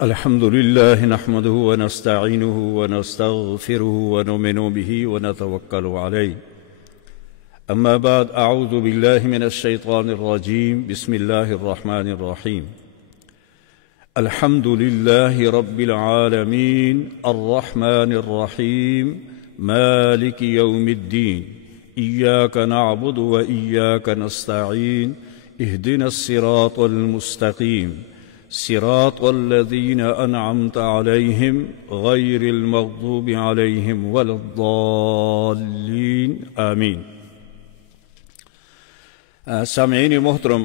الحمد لله نحمده ونستعينه ونستغفره ونؤمن به ونتوكل عليه. أما بعد، أعوذ بالله من الشيطان الرجيم. بسم الله الرحمن الرحيم. الحمد لله رب العالمين الرحمن الرحيم مالك يوم الدين إياك نعبد وإياك نستعين اهدنا الصراط المستقيم صراط الذين أنعمت عليهم غير المغضوب عليهم ولا الضالين آمين. سامعین محترم،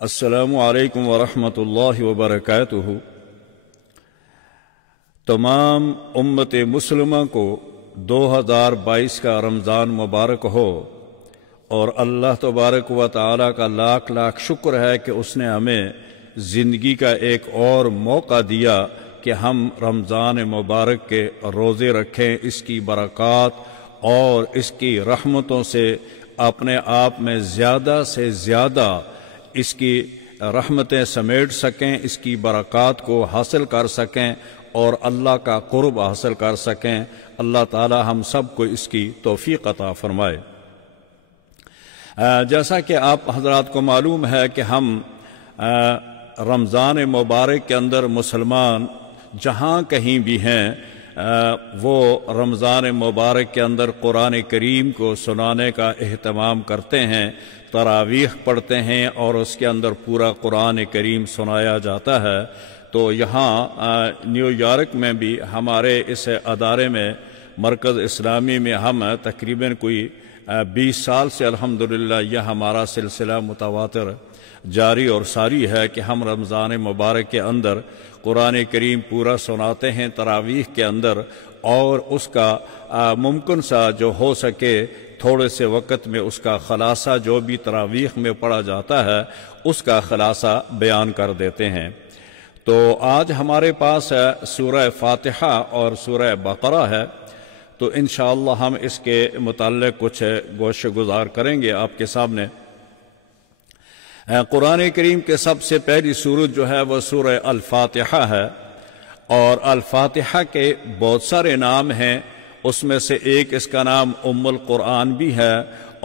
السلام علیکم ورحمۃ اللہ وبرکاتہ. تمام امت مسلمہ کو 2022 کا رمضان مبارک ہو، اور اللہ تبارک و تعالیٰ کا لاکھ لاکھ شکر ہے کہ اس نے ہمیں زندگی کا ایک اور موقع دیا کہ ہم رمضان مبارک کے روزے رکھیں، اس کی برکات اور اس کی رحمتوں سے اپنے آپ میں زیادہ سے زیادہ اس کی رحمتیں سمیٹ سکیں، اس کی برکات کو حاصل کر سکیں اور اللہ کا قرب حاصل کر سکیں. اللہ تعالی ہم سب کو اس کی توفیق عطا فرمائے. جیسا کہ آپ حضرات کو معلوم ہے کہ ہم رمضان مبارک کے اندر مسلمان جہاں کہیں بھی ہیں وہ رمضان مبارک کے اندر قرآن کریم کو سنانے کا اہتمام کرتے ہیں، تراویح پڑھتے ہیں اور اس کے اندر پورا قرآن کریم سنایا جاتا ہے. تو یہاں نیو یارک میں بھی ہمارے اس ادارے میں مرکز اسلامی میں ہم تقریباً کوئی 20 سال سے الحمدللہ یہ ہمارا سلسلہ متواتر جاری اور ساری ہے کہ ہم رمضان مبارک کے اندر قرآن کریم پورا سناتے ہیں تراویح کے اندر، اور اس کا ممکن سا جو ہو سکے تھوڑے سے وقت میں اس کا خلاصہ جو بھی تراویح میں پڑھا جاتا ہے اس کا خلاصہ بیان کر دیتے ہیں. تو آج ہمارے پاس سورہ فاتحہ اور سورہ بقرہ ہے، تو انشاءاللہ ہم اس کے متعلق کچھ گوش گزار کریں گے آپ کے سامنے. قرآن کریم کے سب سے پہلی سورت جو ہے وہ سورہ الفاتحہ ہے، اور الفاتحہ کے بہت سارے نام ہیں. اس میں سے ایک اس کا نام ام القرآن بھی ہے،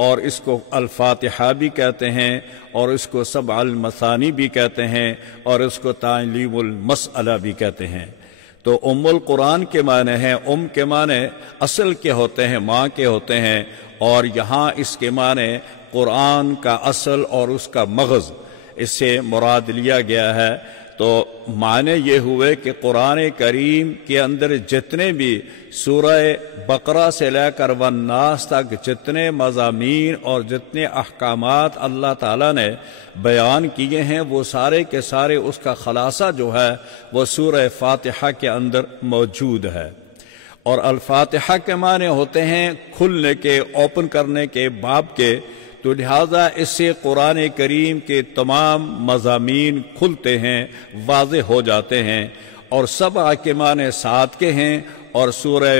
اور اس کو الفاتحہ بھی کہتے ہیں، اور اس کو سبع المثانی بھی کہتے ہیں، اور اس کو تعلیم المسئلہ بھی کہتے ہیں. تو ام القرآن کے معنی ہیں، ام کے معنی اصل کے ہوتے ہیں، ماں کے ہوتے ہیں، اور یہاں اس کے معنی قرآن کا اصل اور اس کا مغز اس سے مراد لیا گیا ہے. تو معنی یہ ہوئے کہ قرآن کریم کے اندر جتنے بھی سورہ بقرہ سے لے کر والناس تک جتنے مضامین اور جتنے احکامات اللہ تعالیٰ نے بیان کیے ہیں وہ سارے کے سارے اس کا خلاصہ جو ہے وہ سورہ فاتحہ کے اندر موجود ہے. اور الفاتحہ کے معنی ہوتے ہیں کھلنے کے، اوپن کرنے کے، باب کے. تو لہذا اس سے قرآن کریم کے تمام مضامین کھلتے ہیں، واضح ہو جاتے ہیں. اور سبع کے معنی 7 کے ہیں، اور سورہ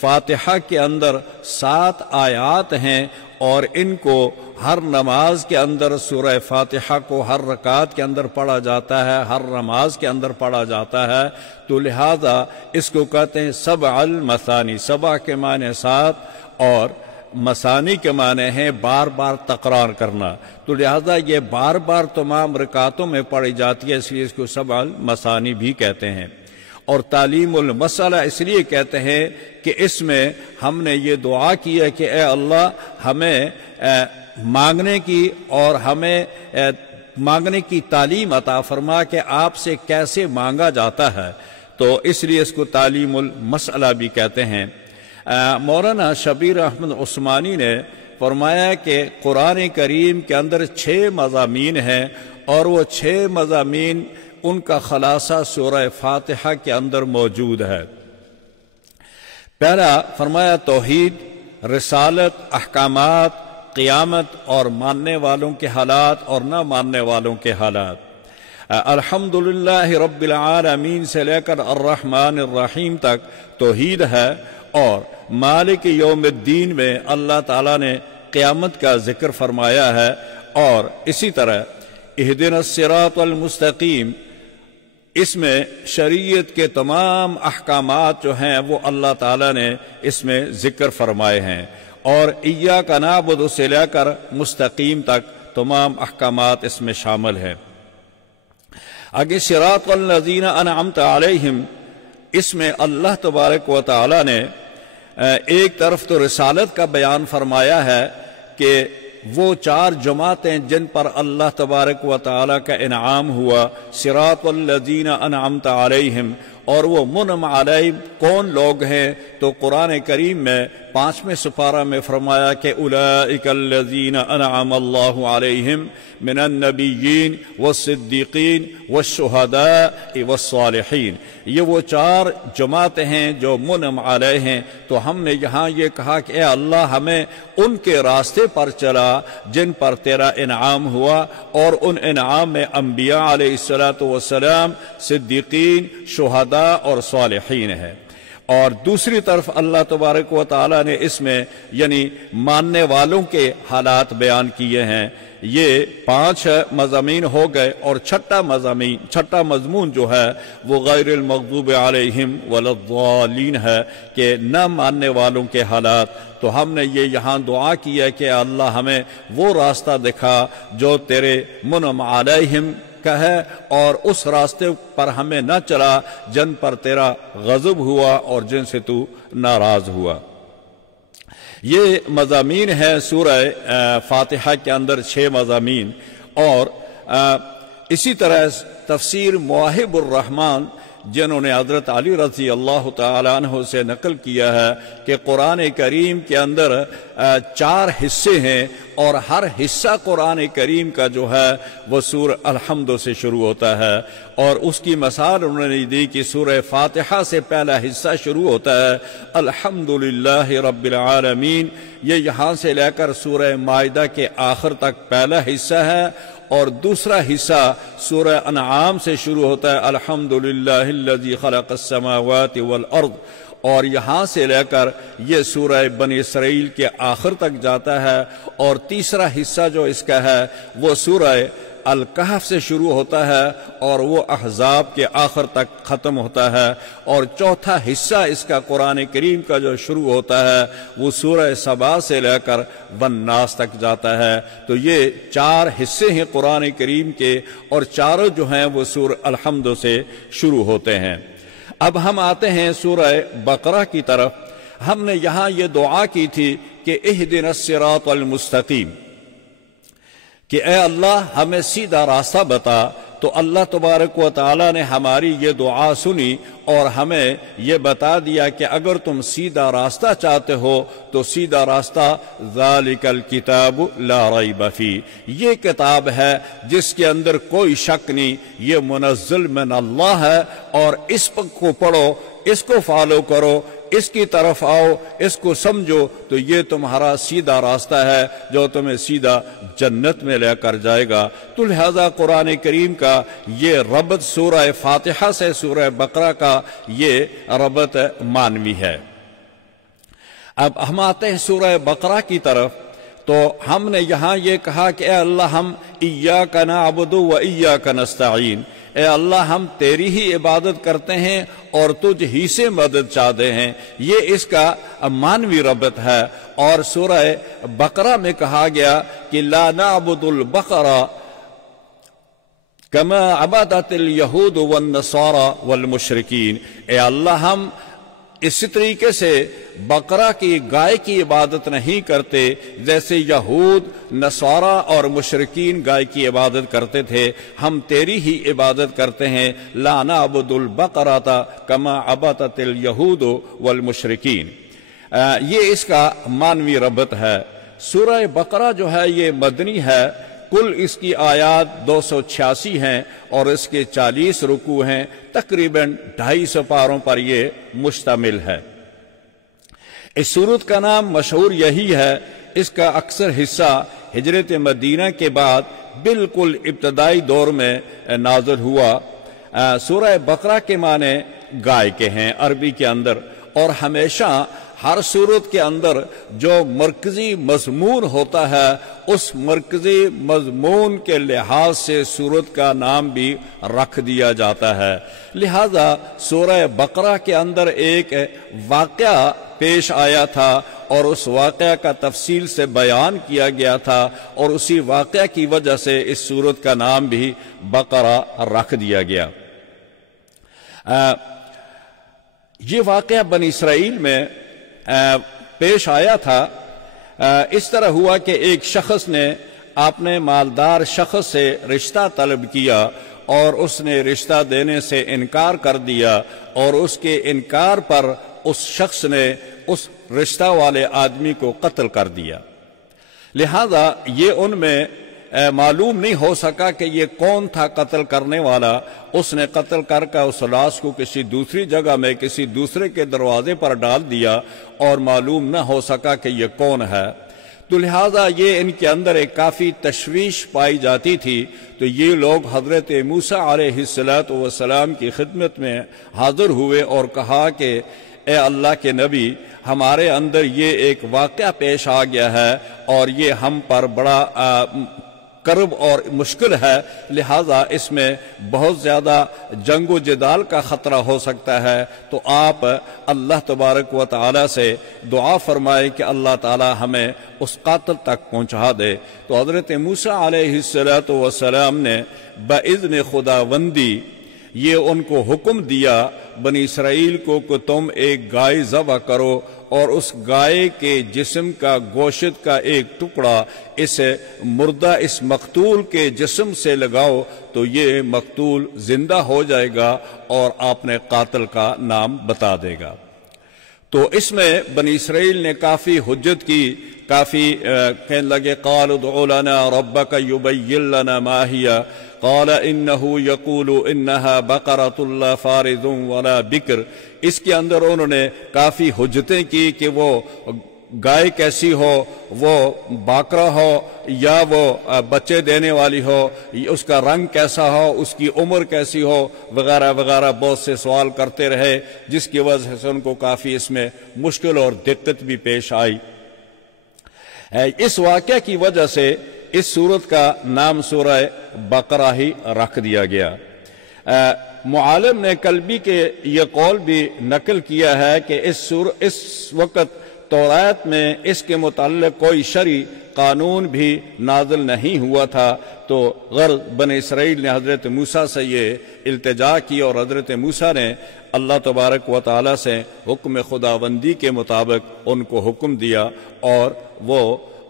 فاتحہ کے اندر 7 آیات ہیں، اور ان کو ہر نماز کے اندر سورہ فاتحہ کو ہر رکعت کے اندر پڑھا جاتا ہے، ہر نماز کے اندر پڑھا جاتا ہے. تو لہذا اس کو کہتے ہیں سبع المثانی. سبع کے معنی 7 اور مثانی کے معنی ہیں بار بار تکرار کرنا. تو لہذا یہ بار بار تمام رکعتوں میں پڑھی جاتی ہے، اس لیے اس کو سبع المثانی بھی کہتے ہیں. اور تعلیم المسئلہ اس لیے کہتے ہیں کہ اس میں ہم نے یہ دعا کی ہے کہ اے اللہ ہمیں مانگنے کی اور ہمیں مانگنے کی تعلیم عطا فرما کہ آپ سے کیسے مانگا جاتا ہے. تو اس لیے اس کو تعلیم المسئلہ بھی کہتے ہیں. مولانا شبیر احمد عثمانی نے فرمایا کہ قرآن کریم کے اندر 6 مضامین ہیں، اور وہ 6 مضامین ان کا خلاصہ سورہ فاتحہ کے اندر موجود ہے. پہلا فرمایا توحید، رسالت، احکامات، قیامت اور ماننے والوں کے حالات اور نہ ماننے والوں کے حالات. الحمدللہ رب العالمین سے لے کر الرحمن الرحیم تک توحید ہے، اور مالک یوم الدین میں اللہ تعالیٰ نے قیامت کا ذکر فرمایا ہے. اور اسی طرح اہدنا الصراط المستقیم اس میں شریعت کے تمام احکامات جو ہیں وہ اللہ تعالیٰ نے اس میں ذکر فرمائے ہیں، اور ایاک نعبد سے لے کر مستقیم تک تمام احکامات اس میں شامل ہیں۔ آگے صراط الذین انعمت علیہم، اس میں اللہ تبارک و تعالیٰ نے ایک طرف تو رسالت کا بیان فرمایا ہے کہ وہ چار جماعتیں جن پر اللہ تبارک و تعالیٰ کا انعام ہوا، صراط الذین انعمت علیہم، اور وہ منعم علیہم کون لوگ ہیں؟ تو قرآن کریم میں 5ویں سپارہ میں فرمایا کہ اولئک الذین انعم اللہ علیہم من النبیین والصدیقین والشہداء والصالحین، یہ وہ چار جماعتیں ہیں جو منعم علیہ ہیں۔ تو ہم نے یہاں یہ کہا کہ اے اللہ ہمیں ان کے راستے پر چلا جن پر تیرا انعام ہوا، اور ان انعام میں انبیاء علیہ الصلاۃ والسلام، صدیقین، شہداء اور صالحین ہے۔ اور دوسری طرف اللہ تبارک و تعالیٰ نے اس میں یعنی ماننے والوں کے حالات بیان کیے ہیں۔ یہ 5 مضامین ہو گئے، اور چھٹا مضمون جو ہے وہ غیر المغضوب علیہم ولا الضالین ہے کہ نہ ماننے والوں کے حالات۔ تو ہم نے یہ یہاں دعا کی ہے کہ اللہ ہمیں وہ راستہ دکھا جو تیرے منعم علیہم کا ہے، اور اس راستے پر ہمیں نہ چلا جن پر تیرا غضب ہوا اور جن سے تو ناراض ہوا۔ یہ مضامین ہے سورہ فاتحہ کے اندر 6 مضامین، اور اسی طرح تفسیر مواہب الرحمن جنہوں نے حضرت علی رضی اللہ تعالیٰ عنہ سے نقل کیا ہے کہ قرآن کریم کے اندر 4 حصے ہیں، اور ہر حصہ قرآن کریم کا جو ہے وہ سورہ الحمد سے شروع ہوتا ہے، اور اس کی مثال انہوں نے دی کہ سورہ فاتحہ سے پہلا حصہ شروع ہوتا ہے الحمدللہ رب العالمین، یہ یہاں سے لے کر سورہ مائدہ کے آخر تک پہلا حصہ ہے، اور دوسرا حصہ سورہ انعام سے شروع ہوتا ہے الحمدللہ الذی خلق السماوات والارض، اور یہاں سے لے کر یہ سورہ بنی اسرائیل کے آخر تک جاتا ہے، اور تیسرا حصہ جو اس کا ہے وہ سورہ الکہف سے شروع ہوتا ہے اور وہ احزاب کے آخر تک ختم ہوتا ہے، اور چوتھا حصہ اس کا قرآن کریم کا جو شروع ہوتا ہے وہ سورہ سبا سے لے کر والناس تک جاتا ہے۔ تو یہ 4 حصے ہیں قرآن کریم کے، اور چاروں جو ہیں وہ سورہ الحمد سے شروع ہوتے ہیں۔ اب ہم آتے ہیں سورہ بقرہ کی طرف۔ ہم نے یہاں یہ دعا کی تھی کہ اہدنا الصراط المستقیم، کہ اے اللہ ہمیں سیدھا راستہ بتا۔ تو اللہ تبارک و تعالیٰ نے ہماری یہ دعا سنی اور ہمیں یہ بتا دیا کہ اگر تم سیدھا راستہ چاہتے ہو تو سیدھا راستہ ذالک الکتاب لا ریب فیہ، یہ کتاب ہے جس کے اندر کوئی شک نہیں، یہ منزل من اللہ ہے، اور اس کو پڑھو، اس کو فالو کرو، اس کی طرف آؤ، اس کو سمجھو، تو یہ تمہارا سیدھا راستہ ہے جو تمہیں سیدھا جنت میں لے کر جائے گا۔ تو لہذا قرآن کریم کا یہ ربط سورہ فاتحہ سے سورہ بقرہ کا یہ ربط معنوی ہے۔ اب ہم آتے ہیں سورہ بقرہ کی طرف۔ تو ہم نے یہاں یہ کہا کہ اے اللہ ہم ایاک نعبد و ایاک نستعین، اے اللہ ہم تیری ہی عبادت کرتے ہیں اور تجھ ہی سے مدد چاہتے ہیں، یہ اس کا معنوی ربط ہے۔ اور سورہ بقرہ میں کہا گیا کہ لا نعبد البقرہ کما عبدت الیہود والنصارى والمشرکین، اے اللہ ہم اسی طریقے سے بقرہ کی گائے کی عبادت نہیں کرتے جیسے یہود، نصارہ اور مشرکین گائے کی عبادت کرتے تھے، ہم تیری ہی عبادت کرتے ہیں۔ لا نعبد البقرۃ کما عبدت الیہود والمشرکین، یہ اس کا معنوی ربط ہے۔ سورہ بقرہ جو ہے یہ مدنی ہے، کل اس کی آیات 286 ہیں اور اس کے 40 رکوع ہیں، تقریباً 250 پاروں پر یہ مشتمل ہے۔ اس سورت کا نام مشہور یہی ہے، اس کا اکثر حصہ ہجرت مدینہ کے بعد بالکل ابتدائی دور میں نازل ہوا۔ سورہ بقرہ کے معنی گائے کے ہیں عربی کے اندر، اور ہمیشہ ہر صورت کے اندر جو مرکزی مضمون ہوتا ہے اس مرکزی مضمون کے لحاظ سے صورت کا نام بھی رکھ دیا جاتا ہے۔ لہذا سورہ بقرہ کے اندر ایک واقعہ پیش آیا تھا اور اس واقعہ کا تفصیل سے بیان کیا گیا تھا، اور اسی واقعہ کی وجہ سے اس سورت کا نام بھی بقرہ رکھ دیا گیا۔ یہ واقعہ بنی اسرائیل میں پیش آیا تھا۔ اس طرح ہوا کہ ایک شخص نے اپنے مالدار شخص سے رشتہ طلب کیا اور اس نے رشتہ دینے سے انکار کر دیا، اور اس کے انکار پر اس شخص نے اس رشتہ والے آدمی کو قتل کر دیا۔ لہذا یہ ان میں معلوم نہیں ہو سکا کہ یہ کون تھا قتل کرنے والا۔ اس نے قتل کر کے اس لاش کو کسی دوسری جگہ میں کسی دوسرے کے دروازے پر ڈال دیا اور معلوم نہ ہو سکا کہ یہ کون ہے۔ تو لہذا یہ ان کے اندر ایک کافی تشویش پائی جاتی تھی، تو یہ لوگ حضرت موسیٰ علیہ السلام کی خدمت میں حاضر ہوئے اور کہا کہ اے اللہ کے نبی، ہمارے اندر یہ ایک واقعہ پیش آ گیا ہے اور یہ ہم پر بڑا کرب اور مشکل ہے، لہذا اس میں بہت زیادہ جنگ و جدال کا خطرہ ہو سکتا ہے، تو آپ اللہ تبارک و تعالی سے دعا فرمائے کہ اللہ تعالی ہمیں اس قاتل تک پہنچا دے۔ تو حضرت موسیٰ علیہ السلام نے باذن خداوندی یہ ان کو حکم دیا بنی اسرائیل کو کہ تم ایک گائے ذبح کرو اور اس گائے کے جسم کا گوشت کا ایک ٹکڑا اس مردہ اس مقتول کے جسم سے لگاؤ تو یہ مقتول زندہ ہو جائے گا اور آپ نے قاتل کا نام بتا دے گا۔ تو اس میں بنی اسرائیل نے کافی حجت کی، کافی کہنے لگے قالوا ادع لنا ربک یبین لنا ما ہی قال انه یقول انها بقرۃ لا فارض ولا بکر۔ اس کے اندر انہوں نے کافی حجتیں کی کہ وہ گائے کیسی ہو، وہ باکرا ہو یا وہ بچے دینے والی ہو، اس کا رنگ کیسا ہو، اس کی عمر کیسی ہو، وغیرہ وغیرہ بہت سے سوال کرتے رہے، جس کی وجہ سے ان کو کافی اس میں مشکل اور دقت بھی پیش آئی۔ اس واقعہ کی وجہ سے اس سورت کا نام سورہ بقرہ ہی رکھ دیا گیا۔ معالم نے کلبی کے یہ قول بھی نقل کیا ہے کہ اس وقت تورات میں اس کے متعلق کوئی شرعی قانون بھی نازل نہیں ہوا تھا، تو غرض بنی اسرائیل نے حضرت موسیٰ سے یہ التجا کی اور حضرت موسیٰ نے اللہ تبارک و تعالی سے حکم خداوندی کے مطابق ان کو حکم دیا، اور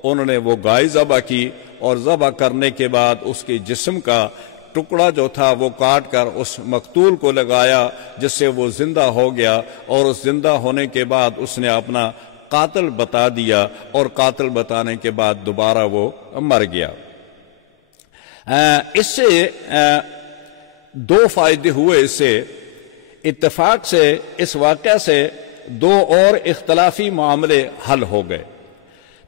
انہوں نے وہ گائے ذبح کی، اور ذبح کرنے کے بعد اس کے جسم کا ٹکڑا جو تھا وہ کاٹ کر اس مقتول کو لگایا، جس سے وہ زندہ ہو گیا، اور اس زندہ ہونے کے بعد اس نے اپنا قاتل بتا دیا، اور قاتل بتانے کے بعد دوبارہ وہ مر گیا۔ اس سے دو فائدے ہوئے۔ اس سے اتفاق سے اس واقعہ سے دو اور اختلافی معاملے حل ہو گئے۔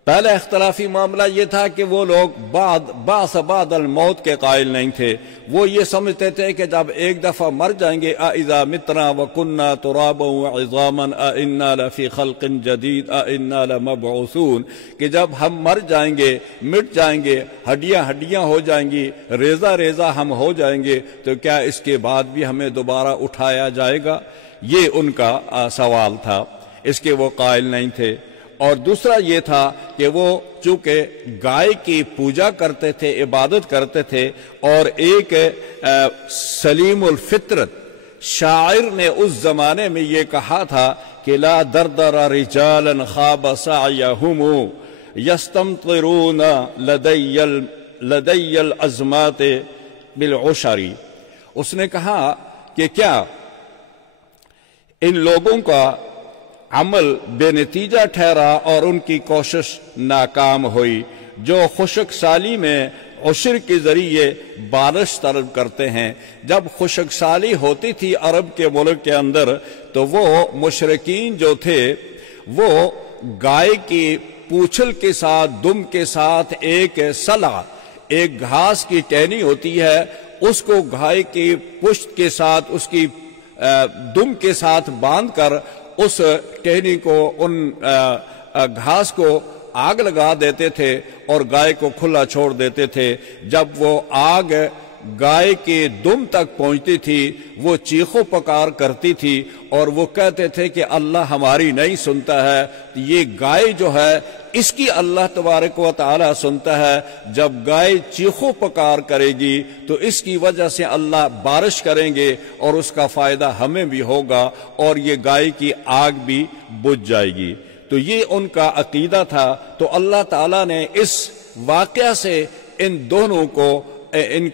پہلا اختلافی معاملہ یہ تھا کہ وہ لوگ بعد الموت کے قائل نہیں تھے، وہ یہ سمجھتے تھے کہ جب ایک دفعہ مر جائیں گے اذا متنا وکنا ترابا وعظاما انا لفی خلق جدید انا لمبعوثون، کہ جب ہم مر جائیں گے، مٹ جائیں گے، ہڈیاں ہو جائیں گی، ریزہ ہم ہو جائیں گے، تو کیا اس کے بعد بھی ہمیں دوبارہ اٹھایا جائے گا؟ یہ ان کا سوال تھا، اس کے وہ قائل نہیں تھے۔ اور دوسرا یہ تھا کہ وہ چونکہ گائے کی پوجا کرتے تھے، عبادت کرتے تھے، اور ایک سلیم الفطرت شاعر نے اس زمانے میں یہ کہا تھا کہ لا دردر رجالا خاب سعیہم یستمطرون لدی الازمات بالعشر۔ اس نے کہا کہ کیا ان لوگوں کا عمل بے نتیجہ ٹھہرا اور ان کی کوشش ناکام ہوئی جو خشک سالی میں عشر کے ذریعے بارش طلب کرتے ہیں۔ جب خشک سالی ہوتی تھی عرب کے ملک کے اندر، تو وہ مشرکین جو تھے وہ گائے کی پوچھل کے ساتھ، دم کے ساتھ ایک سلع، ایک گھاس کی ٹہنی ہوتی ہے، اس کو گائے کی پشت کے ساتھ، اس کی دم کے ساتھ باندھ کر اس ٹہنی کو، ان گھاس کو آگ لگا دیتے تھے اور گائے کو کھلا چھوڑ دیتے تھے۔ جب وہ آگ گائے کے دم تک پہنچتی تھی وہ چیخو پکار کرتی تھی اور وہ کہتے تھے کہ اللہ ہماری نہیں سنتا ہے، یہ گائے جو ہے اس کی اللہ تبارک و تعالی سنتا ہے۔ جب گائے چیخو پکار کرے گی تو اس کی وجہ سے اللہ بارش کریں گے اور اس کا فائدہ ہمیں بھی ہوگا اور یہ گائے کی آگ بھی بجھ جائے گی۔ تو یہ ان کا عقیدہ تھا۔ تو اللہ تعالیٰ نے اس واقعہ سے ان دونوں کو ان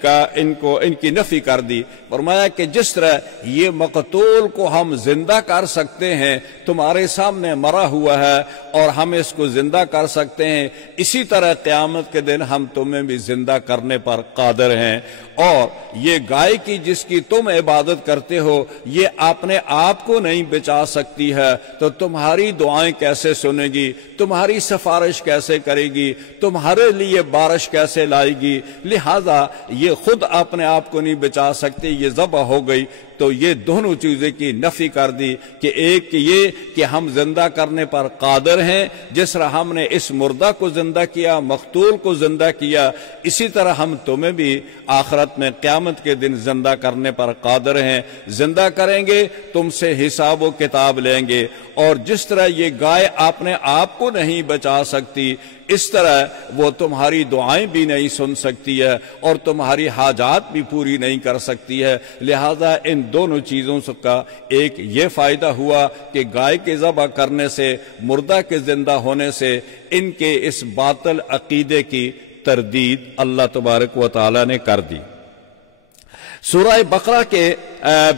کی نفی کر دی۔ فرمایا کہ جس طرح یہ مقتول کو ہم زندہ کر سکتے ہیں، تمہارے سامنے مرا ہوا ہے اور ہم اس کو زندہ کر سکتے ہیں، اسی طرح قیامت کے دن ہم تمہیں بھی زندہ کرنے پر قادر ہیں۔ اور یہ گائے کی جس کی تم عبادت کرتے ہو یہ اپنے آپ کو نہیں بچا سکتی ہے، تو تمہاری دعائیں کیسے سنے گی، تمہاری سفارش کیسے کرے گی، تمہارے لیے بارش کیسے لائے گی؟ لہذا یہ خود اپنے آپ کو نہیں بچا سکتی، یہ ذبح ہو گئی۔ تو یہ دونوں چیزیں کی نفی کر دی کہ ایک یہ کہ ہم زندہ کرنے پر قادر ہیں، جس طرح ہم نے اس مردہ کو زندہ کیا، مقتول کو زندہ کیا، اسی طرح ہم تمہیں بھی آخرت میں قیامت کے دن زندہ کرنے پر قادر ہیں، زندہ کریں گے، تم سے حساب و کتاب لیں گے۔ اور جس طرح یہ گائے اپنے آپ کو نہیں بچا سکتی، اس طرح وہ تمہاری دعائیں بھی نہیں سن سکتی ہے اور تمہاری حاجات بھی پوری نہیں کر سکتی ہے۔ لہذا ان دونوں چیزوں کا ایک یہ فائدہ ہوا کہ گائے کے ذبح کرنے سے، مردہ کے زندہ ہونے سے ان کے اس باطل عقیدے کی تردید اللہ تبارک و تعالی نے کر دی۔ سورہ بقرہ کے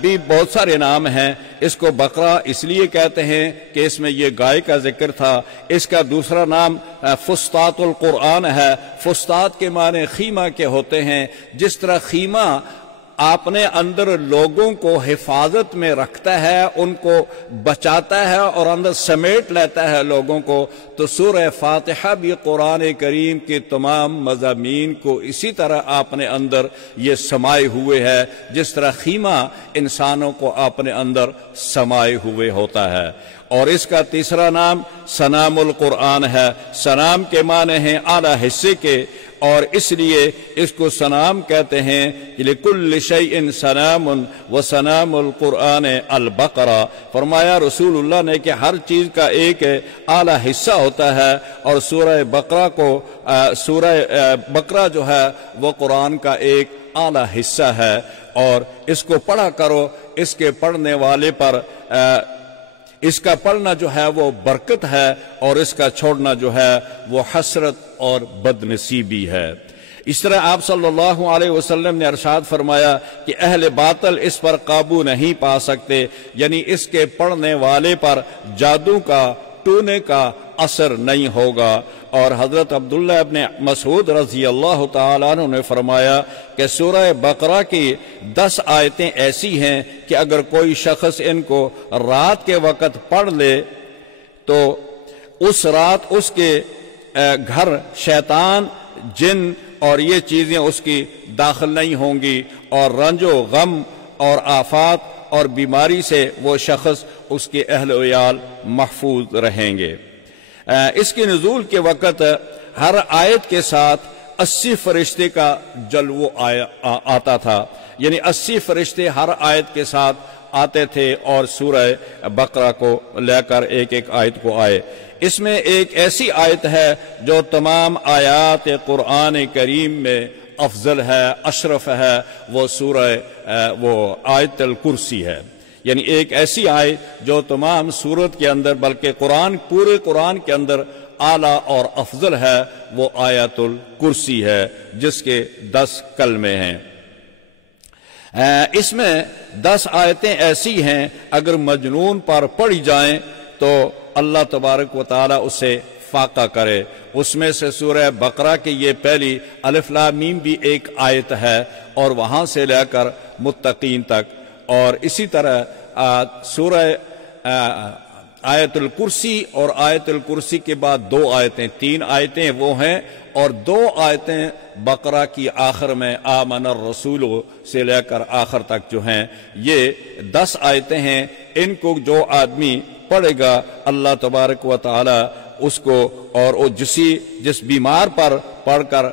بھی بہت سارے نام ہیں۔ اس کو بقرہ اس لیے کہتے ہیں کہ اس میں یہ گائے کا ذکر تھا۔ اس کا دوسرا نام فسطاط القرآن ہے۔ فسطاط کے معنی خیمہ کے ہوتے ہیں۔ جس طرح خیمہ اپنے اندر لوگوں کو حفاظت میں رکھتا ہے، ان کو بچاتا ہے اور اندر سمیٹ لیتا ہے لوگوں کو، تو سورہ فاتحہ بھی قرآن کریم کے تمام مضامین کو اسی طرح اپنے اندر یہ سمائے ہوئے ہے، جس طرح خیمہ انسانوں کو اپنے اندر سمائے ہوئے ہوتا ہے۔ اور اس کا تیسرا نام سنام القرآن ہے۔ سنام کے معنی ہیں اعلیٰ حصے کے، اور اس لیے اس کو سنام کہتے ہیں کہ لِكُلِّ شَيْءٍ سَنَامٌ وَسَنَامُ الْقُرْآنِ الْبَقَرَةِ۔ فرمایا رسول اللہ نے کہ ہر چیز کا ایک اعلیٰ حصہ ہوتا ہے، اور سورہ بقرہ جو ہے وہ قرآن کا ایک اعلیٰ حصہ ہے، اور اس کو پڑھا کرو۔ اس کے پڑھنے والے پر اس کا پڑھنا جو ہے وہ برکت ہے، اور اس کا چھوڑنا جو ہے وہ حسرت اور بد نصیبی ہے۔ اس طرح آپ صلی اللہ علیہ وسلم نے ارشاد فرمایا کہ اہل باطل اس پر قابو نہیں پا سکتے، یعنی اس کے پڑھنے والے پر جادو کا، ٹونے کا اثر نہیں ہوگا۔ اور حضرت عبداللہ ابن مسعود رضی اللہ تعالیٰ عنہ نے فرمایا کہ سورہ بقرہ کی 10 آیتیں ایسی ہیں کہ اگر کوئی شخص ان کو رات کے وقت پڑھ لے تو اس رات اس کے گھر شیطان، جن اور یہ چیزیں اس کی داخل نہیں ہوں گی، اور رنج و غم اور آفات اور بیماری سے وہ شخص، اس کے اہل و عیال محفوظ رہیں گے۔ اس کے نزول کے وقت ہر آیت کے ساتھ 80 فرشتے کا جلوہ آتا تھا، یعنی 80 فرشتے ہر آیت کے ساتھ آتے تھے اور سورہ بقرہ کو لے کر ایک ایک آیت کو آئے۔ اس میں ایک ایسی آیت ہے جو تمام آیات قرآن کریم میں افضل ہے، اشرف ہے، وہ آیت الکرسی ہے۔ یعنی ایک ایسی آیت جو تمام سورت کے اندر، بلکہ پورے قرآن کے اندر اعلیٰ اور افضل ہے، وہ آیت الکرسی ہے، جس کے 10 کلمے ہیں۔ اس میں 10 آیتیں ایسی ہیں اگر مجنون پر پڑھی جائیں تو اللہ تبارک و تعالی اسے فاقہ کرے۔ اس میں سے سورہ بقرہ کی یہ پہلی الف لام میم بھی ایک آیت ہے، اور وہاں سے لے کر متقین تک، اور اسی طرح سورہ آیت الکرسی اور آیت الکرسی کے بعد 2 آیتیں، 3 آیتیں وہ ہیں، اور 2 آیتیں بقرہ کی آخر میں آمن الرسول سے لے کر آخر تک جو ہیں، یہ 10 آیتیں ہیں۔ ان کو جو آدمی پڑھے گا اللہ تبارک و تعالی اس کو، اور وہ جس بیمار پر پڑھ کر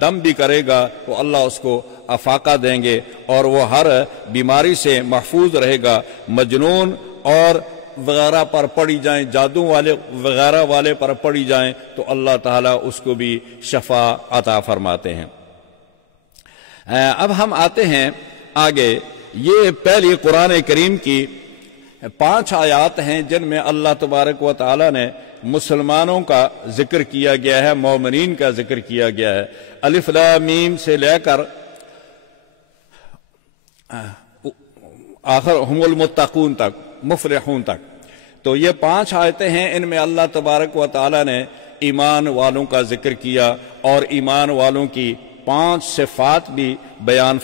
دم بھی کرے گا تو اللہ اس کو افاقہ دیں گے اور وہ ہر بیماری سے محفوظ رہے گا۔ مجنون اور وغیرہ پر پڑی جائیں، جادو والے وغیرہ والے پر پڑی جائیں تو اللہ تعالیٰ اس کو بھی شفا عطا فرماتے ہیں۔ اب ہم آتے ہیں آگے، یہ پہلی قرآن کریم کی 5 آیات ہیں جن میں اللہ تبارک و تعالیٰ نے مسلمانوں کا ذکر کیا گیا ہے، مومنین کا ذکر کیا گیا ہے، الف لام میم سے لے کر آخر ہم المتقون تک، مفلحون تک۔ تو یہ 5 آیتیں ہیں، ان میں اللہ تبارک و تعالیٰ نے ایمان والوں کا ذکر کیا اور ایمان والوں کی 5 صفات بھی بیان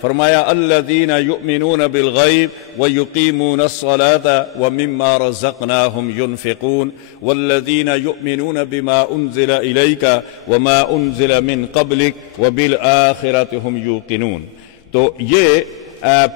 فرمایا الذین یؤمنون بالغیب ویقیمون الصلاة ومما رزقناہم ینفقون والذین یؤمنون بما انزل الیک وما انزل من قبلک وبالآخرۃ ہم یوقنون۔ تو یہ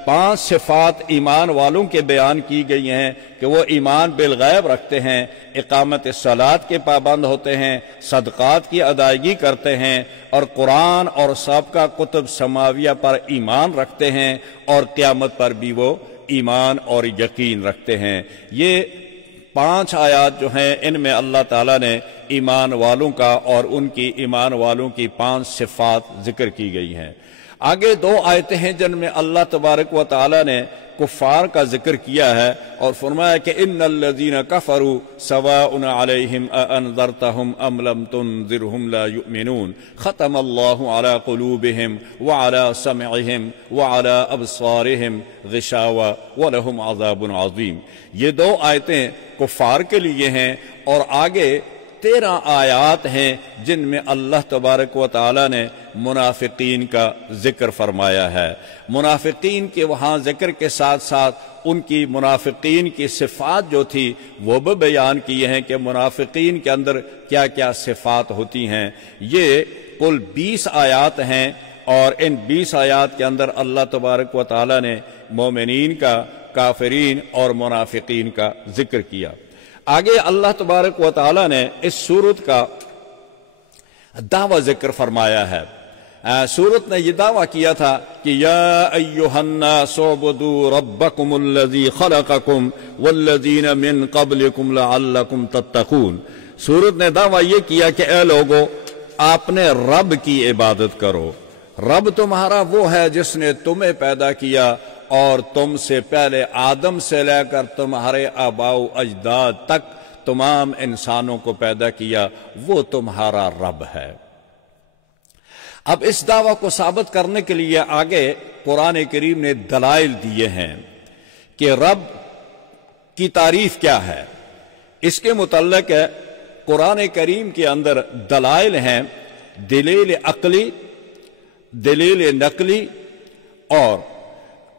5 صفات ایمان والوں کے بیان کی گئی ہیں کہ وہ ایمان بالغیب رکھتے ہیں، اقامت الصلاۃ کے پابند ہوتے ہیں، صدقات کی ادائیگی کرتے ہیں، اور قرآن اور سابقہ کتب سماویہ پر ایمان رکھتے ہیں، اور قیامت پر بھی وہ ایمان اور یقین رکھتے ہیں۔ یہ 5 آیات جو ہیں ان میں اللہ تعالیٰ نے ایمان والوں کا اور ان کی ایمان والوں کی 5 صفات ذکر کی گئی ہیں۔ آگے 2 آیتیں ہیں جن میں اللہ تبارک و تعالیٰ نے کفار کا ذکر کیا ہے اور فرمایا کہ ان الذین کفروا سواء علیہم اانذرتہم ام لم تنذرہم لا یؤمنون ختم اللہ علی قلوبہم وعلی سمعہم وعلی ابصارہم غشاوہ ولہم عذاب عظیم۔ یہ 2 آیتیں کفار کے لیے ہیں، اور آگے 13 آیات ہیں جن میں اللہ تبارک و تعالیٰ نے منافقین کا ذکر فرمایا ہے۔ منافقین کے وہاں ذکر کے ساتھ ساتھ ان کی منافقین کی صفات جو تھی وہ بھی بیان کیے ہیں کہ منافقین کے اندر کیا کیا صفات ہوتی ہیں۔ یہ کل 20 آیات ہیں، اور ان 20 آیات کے اندر اللہ تبارک و تعالیٰ نے مومنین کا، کافرین اور منافقین کا ذکر کیا۔ آگے اللہ تبارک و تعالیٰ نے اس سورت کا دعوی ذکر فرمایا ہے۔ سورت نے یہ دعویٰ کیا تھا کہ یا ایہا الناس اعبدوا ربکم الذی خلقکم والذین من قبلکم لعلکم تتقون۔ سورت نے دعویٰ یہ کیا کہ اے لوگو، آپ نے رب کی عبادت کرو۔ رب تمہارا وہ ہے جس نے تمہیں پیدا کیا اور تم سے پہلے آدم سے لے کر تمہارے آباء و اجداد تک تمام انسانوں کو پیدا کیا، وہ تمہارا رب ہے۔ اب اس دعویٰ کو ثابت کرنے کے لیے آگے قرآن کریم نے دلائل دیے ہیں کہ رب کی تعریف کیا ہے۔ اس کے متعلق قرآن کریم کے اندر دلائل ہیں، دلیل عقلی، دلیل نقلی، اور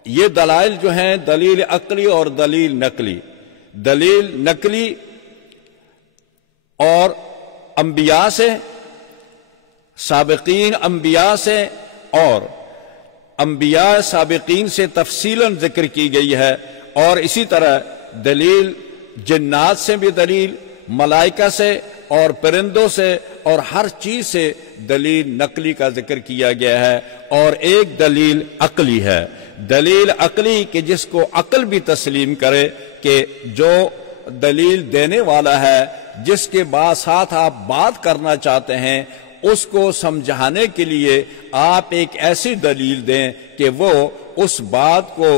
یہ دلائل جو ہیں دلیل عقلی اور دلیل نقلی۔ دلیل نقلی اور انبیاء سے، سابقین انبیاء سے اور انبیاء سابقین سے تفصیلاً ذکر کی گئی ہے، اور اسی طرح دلیل جنات سے بھی دلیل، ملائکہ سے اور پرندوں سے اور ہر چیز سے دلیل نقلی کا ذکر کیا گیا ہے، اور ایک دلیل عقلی ہے۔ دلیل عقلی کہ جس کو عقل بھی تسلیم کرے کہ جو دلیل دینے والا ہے، جس کے ساتھ آپ بات کرنا چاہتے ہیں، اس کو سمجھانے کے لیے آپ ایک ایسی دلیل دیں کہ وہ اس بات کو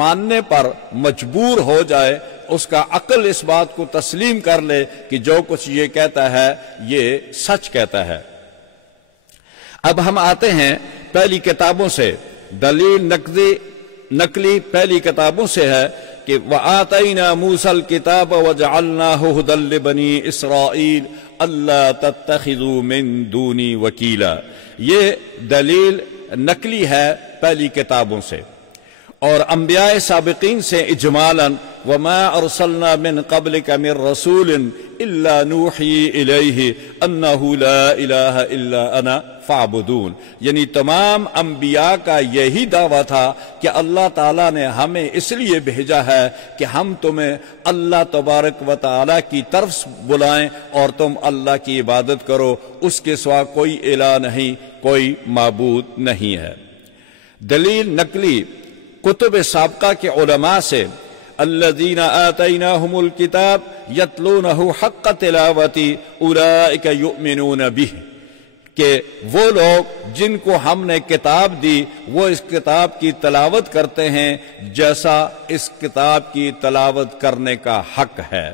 ماننے پر مجبور ہو جائے، اس کا عقل اس بات کو تسلیم کر لے کہ جو کچھ یہ کہتا ہے یہ سچ کہتا ہے۔ اب ہم آتے ہیں پہلی کتابوں سے۔ دلیل نقلی پہلی کتابوں سے ہے کہ وَآتَيْنَا مُوسَى الْكِتَابَ وَجَعَلْنَاهُ هُدًى لِبَنِي إِسْرَائِيلَ أَلَّا تَتَّخِذُوا مِن دُونِي وَكِيلًا۔ یہ دلیل نقلی ہے پہلی کتابوں سے۔ اور انبیاء سابقین سے اجمالاً وما ارسلنا من قبلک من رسول الا نوحی الیہ انہ لا الہ الا انا فاعبدون، یعنی تمام انبیاء کا یہی دعویٰ تھا کہ اللہ تعالیٰ نے ہمیں اس لیے بھیجا ہے کہ ہم تمہیں اللہ تبارک و تعالیٰ کی طرف بلائیں اور تم اللہ کی عبادت کرو، اس کے سوا کوئی الہ نہیں، کوئی معبود نہیں ہے۔ دلیل نقلی کتب سابقہ کے علماء سے الذین آتیناہم الکتاب یتلونہ حق تلاوتی اولئک یؤمنون بہ، کہ وہ لوگ جن کو ہم نے کتاب دی وہ اس کتاب کی تلاوت کرتے ہیں جیسا اس کتاب کی تلاوت کرنے کا حق ہے۔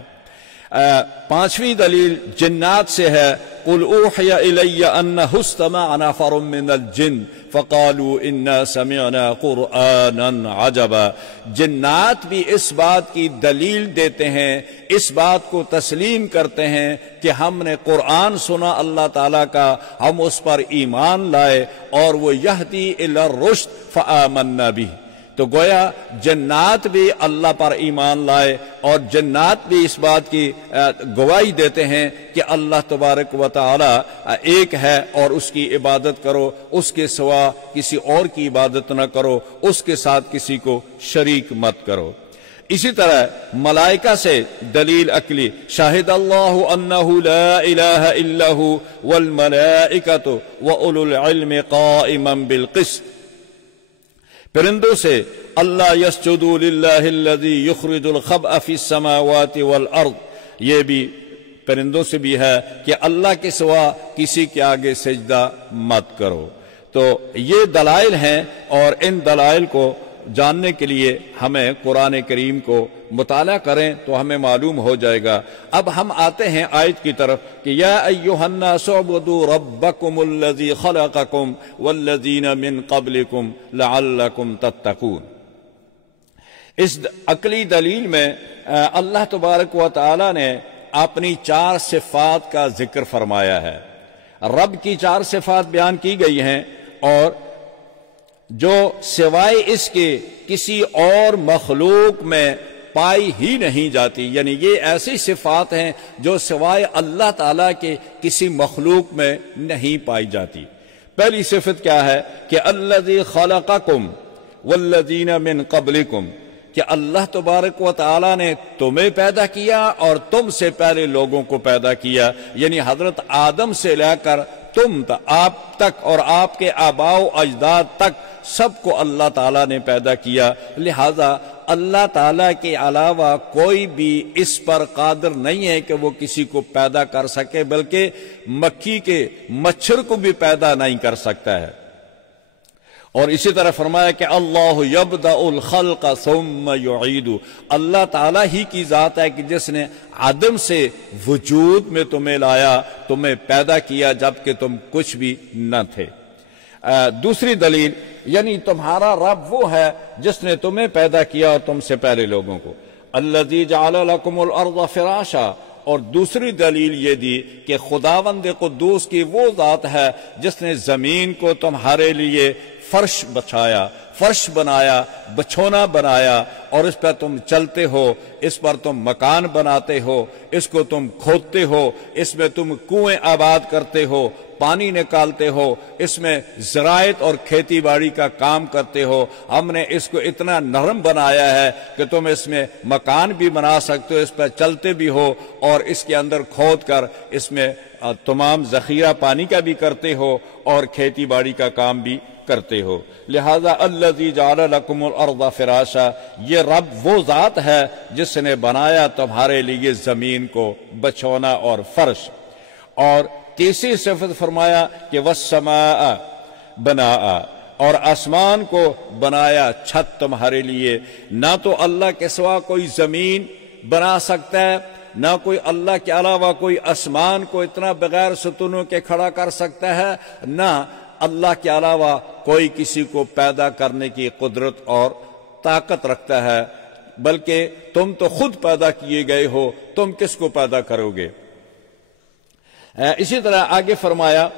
پانچویں دلیل جنات سے ہے قل اوحی الی انہ استمع نفر من الجن فقالوا انا سمعنا قرآنا عجبا، جنات بھی اس بات کی دلیل دیتے ہیں، اس بات کو تسلیم کرتے ہیں کہ ہم نے قرآن سنا اللہ تعالیٰ کا، ہم اس پر ایمان لائے اور وہ یہدی الی الرشد فآمنا بہ۔ تو گویا جنات بھی اللہ پر ایمان لائے اور جنات بھی اس بات کی گواہی دیتے ہیں کہ اللہ تبارک و تعالی ایک ہے اور اس کی عبادت کرو، اس کے سوا کسی اور کی عبادت نہ کرو، اس کے ساتھ کسی کو شریک مت کرو۔ اسی طرح ملائکہ سے دلیل عقلی شاہد اللہ انہ لا الہ الا ہو والملائکۃ واولو العلم قائما بالقسط، پرندوں سے اللہ یسجدوا للہ الذی یخرج الخبء فی السماوات والارض، یہ بھی پرندوں سے بھی ہے کہ اللہ کے سوا کسی کے آگے سجدہ مت کرو۔ تو یہ دلائل ہیں اور ان دلائل کو جاننے کے لیے ہمیں قرآن کریم کو مطالعہ کریں تو ہمیں معلوم ہو جائے گا۔ اب ہم آتے ہیں آیت کی طرف کہ یا ایھا الناس اعبدوا ربکم الذی خلقکم والذین من قبلکم لعلکم تتقون۔ اس عقلی دلیل میں اللہ تبارک و تعالی نے اپنی 4 صفات کا ذکر فرمایا ہے۔ رب کی 4 صفات بیان کی گئی ہیں اور جو سوائے اس کے کسی اور مخلوق میں پائی ہی نہیں جاتی، یعنی یہ ایسی صفات ہیں جو سوائے اللہ تعالیٰ کے کسی مخلوق میں نہیں پائی جاتی۔ پہلی صفت کیا ہے کہ الذی خلقکم والذین من قبلکم، کہ اللہ تبارک و تعالیٰ نے تمہیں پیدا کیا اور تم سے پہلے لوگوں کو پیدا کیا، یعنی حضرت آدم سے لے کر تم آپ تک اور آپ کے آباء و اجداد تک سب کو اللہ تعالیٰ نے پیدا کیا، لہذا اللہ تعالیٰ کے علاوہ کوئی بھی اس پر قادر نہیں ہے کہ وہ کسی کو پیدا کر سکے، بلکہ مکھی کے مچھر کو بھی پیدا نہیں کر سکتا ہے۔ اور اسی طرح فرمایا کہ اللہ یبدأ الخلق ثم یعید، اللہ تعالیٰ ہی کی ذات ہے کہ جس نے عدم سے وجود میں تمہیں لایا، تمہیں پیدا کیا جبکہ تم کچھ بھی نہ تھے۔ دوسری دلیل یعنی تمہارا رب وہ ہے جس نے تمہیں پیدا کیا اور تم سے پہلے لوگوں کو۔ الذی جعل لکم الارض فراشا، اور دوسری دلیل یہ دی کہ خداوند قدوس کی وہ ذات ہے جس نے زمین کو تمہارے لیے فرش بچھایا، فرش بنایا، بچھونا بنایا، اور اس پر تم چلتے ہو، اس پر تم مکان بناتے ہو، اس کو تم کھودتے ہو، اس میں تم کنویں آباد کرتے ہو، پانی نکالتے ہو، اس میں زراعت اور کھیتی باڑی کا کام کرتے ہو۔ ہم نے اس کو اتنا نرم بنایا ہے کہ تم اس میں مکان بھی بنا سکتے ہو، اس پر چلتے بھی ہو، اور اس کے اندر کھود کر اس میں تمام ذخیرہ پانی کا بھی کرتے ہو اور کھیتی باڑی کا کام بھی کرتے ہو۔ لہذا الذی جعل لکم الارض فراشا، یہ رب وہ ذات ہے جس نے بنایا تمہارے لیے زمین کو بچھونا اور فرش۔ اور تیسری صفت فرمایا کہ والسماء بناء، اور آسمان کو بنایا چھت تمہارے لیے۔ نہ تو اللہ کے سوا کوئی زمین بنا سکتا ہے، نہ کوئی اللہ کے علاوہ کوئی آسمان کو اتنا بغیر ستونوں کے کھڑا کر سکتا ہے، نہ اللہ کے علاوہ کوئی کسی کو پیدا کرنے کی قدرت اور طاقت رکھتا ہے، بلکہ تم تو خود پیدا کیے گئے ہو، تم کس کو پیدا کرو گے۔ اسی طرح آگے فرمایا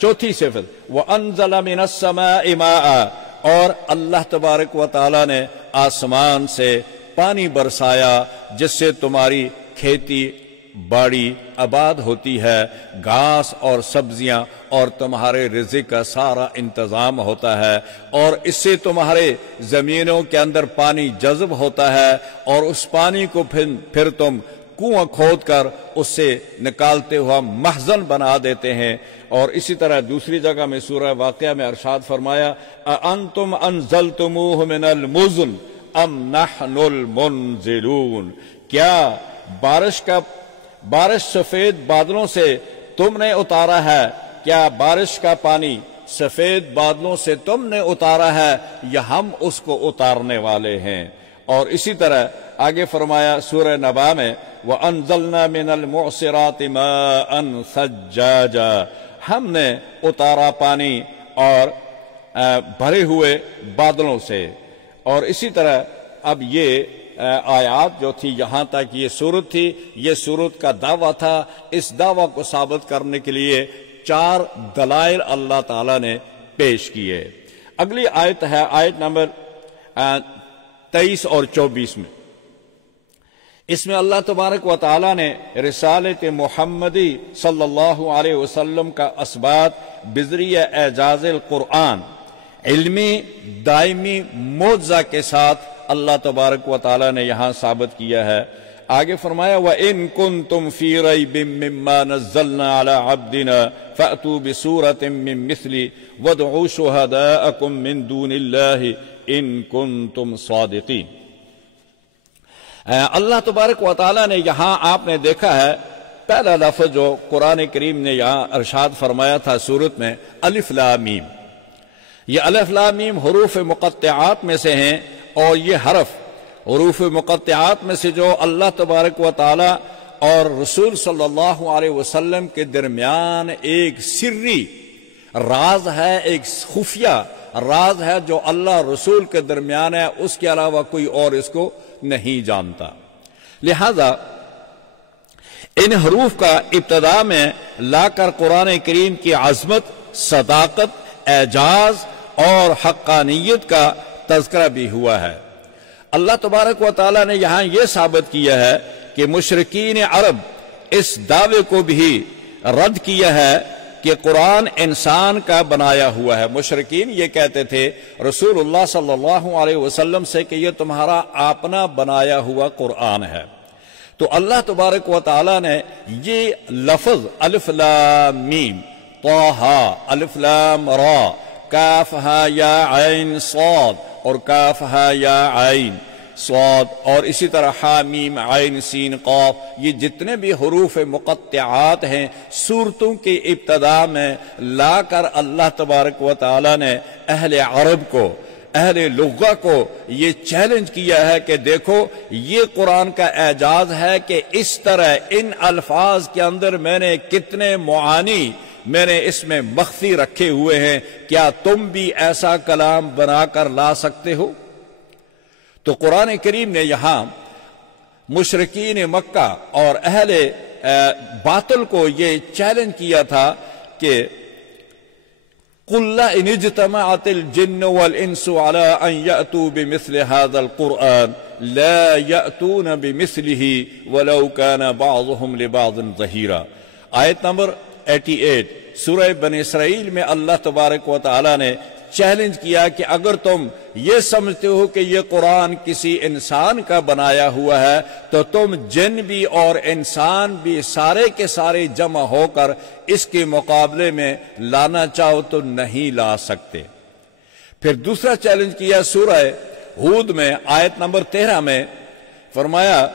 چوتھی صفت وَأَنزَلَ مِنَ السَّمَاءِ مَاءً، اور اللہ تبارک و تعالی نے آسمان سے پانی برسایا جس سے تمہاری کھیتی باڑی آباد ہوتی ہے، گھاس اور سبزیاں اور تمہارے رزق کا سارا انتظام ہوتا ہے، اور اس سے تمہارے زمینوں کے اندر پانی جذب ہوتا ہے، اور اس پانی کو پھر تم کنواں کھود کر اس سے نکالتے ہوا مخزن بنا دیتے ہیں۔ اور اسی طرح دوسری جگہ میں سورہ واقعہ میں ارشاد فرمایا اَأَنْتُمْ أَنزَلْتُمُوهُ مِنَ الْمُزْنِ أَمْ نَحْنُ الْمُنزِلُونَ، کیا بارش سفید بادلوں سے تم نے اتارا ہے؟ کیا بارش کا پانی سفید بادلوں سے تم نے اتارا ہے یا ہم اس کو اتارنے والے ہیں؟ اور اسی طرح آگے فرمایا سورہ نبا میں وَأَنزَلْنَا مِنَ الْمُعْصِرَاتِ مَاءً ثَجَّاجًا، ہم نے اتارا پانی اور بھرے ہوئے بادلوں سے۔ اور اسی طرح اب یہ آیات جو تھی یہاں تک یہ سورت تھی، یہ سورت کا دعویٰ تھا۔ اس دعویٰ کو ثابت کرنے کے لیے 4 دلائل اللہ تعالیٰ نے پیش کیے۔ اگلی آیت ہے آیت نمبر 23 اور 24 میں، اس میں اللہ تبارک و تعالیٰ نے رسالت محمدی صلی اللہ علیہ وسلم کا اثبات بذریعہ اعجاز القرآن علمی دائمی معجزہ کے ساتھ اللہ تبارک و تعالیٰ نے یہاں ثابت کیا ہے۔ آگے فرمایا وَإِن كُنتُمْ فِي رَيْبٍ مِّمَّا نَزَّلْنَا عَلَىٰ عَبْدِنَا فَأْتُوا بِسُورَةٍ مِّن مِّثْلِهِ وَادْعُوا شُهَدَاءَكُم مِّن دُونِ اللَّهِ إِن كُنتُمْ صَادِقِينَ۔ اللہ تبارک و تعالیٰ نے یہاں آپ نے دیکھا ہے پہلا لفظ جو قرآن کریم نے یہاں ارشاد فرمایا تھا سورت میں الف لام میم، یہ الف لام میم حروف مقطعات میں سے ہیں، اور یہ حرف حروف مقطعات میں سے جو اللہ تبارک و تعالی اور رسول صلی اللہ علیہ وسلم کے درمیان ایک سری راز ہے، ایک خفیہ راز ہے جو اللہ رسول کے درمیان ہے، اس کے علاوہ کوئی اور اس کو نہیں جانتا۔ لہذا ان حروف کا ابتدا میں لا کر قرآن کریم کی عظمت، صداقت، اعجاز اور حقانیت کا تذکرہ بھی ہوا ہے۔ اللہ تبارک و تعالیٰ نے یہاں یہ ثابت کیا ہے کہ مشرکین عرب اس دعوے کو بھی رد کیا ہے کہ قرآن انسان کا بنایا ہوا ہے۔ مشرکین یہ کہتے تھے رسول اللہ صلی اللہ علیہ وسلم سے کہ یہ تمہارا اپنا بنایا ہوا قرآن ہے۔ تو اللہ تبارک و تعالیٰ نے یہ لفظ الف لام میم طٰہٰ الف لام را کاف ہا یا عین صاد اور کاف ہا یا عین صاد اور اسی طرح حا میم عین سین قاف، یہ جتنے بھی حروف مقطعات ہیں سورتوں کی ابتدا میں لا کر اللہ تبارک و تعالی نے اہل عرب کو، اہل لغہ کو یہ چیلنج کیا ہے کہ دیکھو یہ قرآن کا اعجاز ہے کہ اس طرح ان الفاظ کے اندر میں نے کتنے معانی میں نے اس میں مخفی رکھے ہوئے ہیں، کیا تم بھی ایسا کلام بنا کر لا سکتے ہو؟ تو قرآن کریم نے یہاں مشرکین مکہ اور اہل باطل کو یہ چیلنج کیا تھا کہ قُلْ لَئِنِ اجْتَمَعَتِ الْجِنُّ وَالْإِنسُ عَلَىٰ أَن يَأْتُوا بِمِثْلِ هَٰذَا الْقُرْآنِ لَا يَأْتُونَ بِمِثْلِهِ وَلَوْ كَانَ بَعْضُهُمْ لِبَعْضٍ ظَهِيرًا۔ آیت نمبر 88 سورہ بنی اسرائیل میں اللہ تبارک و تعالی نے چیلنج کیا کہ اگر تم یہ سمجھتے ہو کہ یہ قرآن کسی انسان کا بنایا ہوا ہے تو تم جن بھی اور انسان بھی سارے کے سارے جمع ہو کر اس کے مقابلے میں لانا چاہو تو نہیں لا سکتے۔ پھر دوسرا چیلنج کیا سورہ ہود میں آیت نمبر 13 میں فرمایا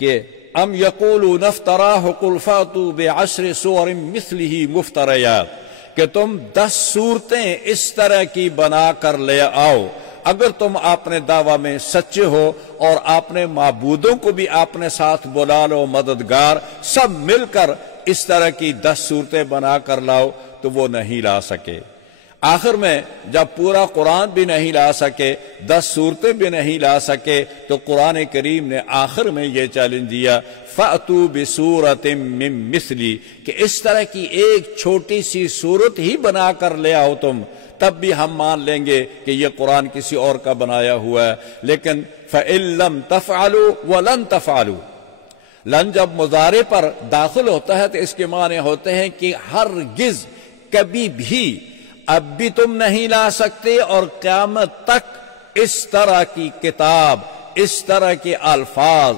کہ ام یقولون افتراہ قل فاتوا بعشر سور مثلہ مفتریات، کہ تم 10 صورتیں اس طرح کی بنا کر لے آؤ اگر تم اپنے دعویٰ میں سچے ہو، اور اپنے معبودوں کو بھی اپنے ساتھ بلا لو، مددگار سب مل کر اس طرح کی 10 صورتیں بنا کر لاؤ، تو وہ نہیں لا سکے۔ آخر میں جب پورا قرآن بھی نہیں لا سکے، 10 سورتیں بھی نہیں لا سکے، تو قرآن کریم نے آخر میں یہ چیلنج دیا فَأْتُوا بِسُورَةٍ مِّن مِّثْلِهِ کہ اس طرح کی ایک چھوٹی سی صورت ہی بنا کر لے آؤ تم، تب بھی ہم مان لیں گے کہ یہ قرآن کسی اور کا بنایا ہوا ہے۔ لیکن فَإِن لَّمْ تَفْعَلُوا وَلَن تَفْعَلُوا، لن جب مضارع پر داخل ہوتا ہے تو اس کے معنی ہوتے ہیں کہ ہرگز کبھی بھی اب بھی تم نہیں لا سکتے، اور قیامت تک اس طرح کی کتاب، اس طرح کے الفاظ،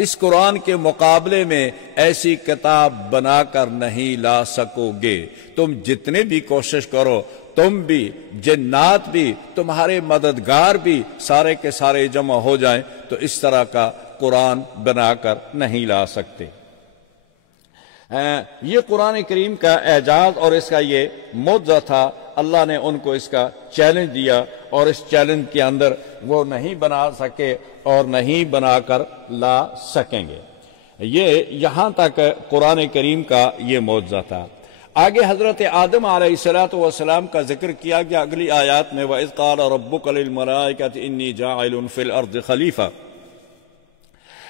اس قرآن کے مقابلے میں ایسی کتاب بنا کر نہیں لا سکو گے۔ تم جتنے بھی کوشش کرو، تم بھی، جنات بھی، تمہارے مددگار بھی، سارے کے سارے جمع ہو جائیں تو اس طرح کا قرآن بنا کر نہیں لا سکتے۔ یہ قرآن کریم کا اعجاز اور اس کا یہ معجزہ تھا۔ اللہ نے ان کو اس کا چیلنج دیا، اور اس چیلنج کے اندر وہ نہیں بنا سکے اور نہیں بنا کر لا سکیں گے۔ یہ یہاں تک قرآن کریم کا یہ معجزہ تھا۔ آگے حضرت آدم علیہ السلام کا ذکر کیا گیا اگلی آیات میں، وَإِذْ قَالَ رَبُّكَ لِلْمَلَائِكَةِ إِنِّي جَاعِلٌ فِي الْأَرْضِ خَلِيفَةً۔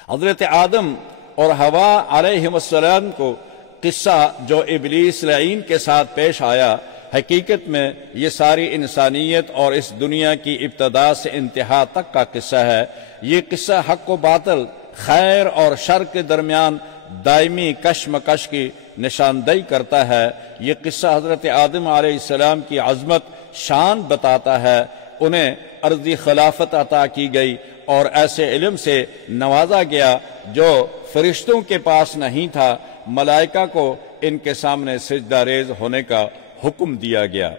حضرت آدم اور حوا علیہ السلام کو قصہ جو ابلیس لعین کے ساتھ پیش آیا، حقیقت میں یہ ساری انسانیت اور اس دنیا کی ابتدا سے انتہا تک کا قصہ ہے۔ یہ قصہ حق و باطل، خیر اور شر کے درمیان دائمی کشمکش کی نشاندہی کرتا ہے۔ یہ قصہ حضرت آدم علیہ السلام کی عظمت، شان بتاتا ہے۔ انہیں ارضی خلافت عطا کی گئی اور ایسے علم سے نوازا گیا جو فرشتوں کے پاس نہیں تھا۔ ملائکہ کو ان کے سامنے سجدہ ریز ہونے کا حکم دیا گیا۔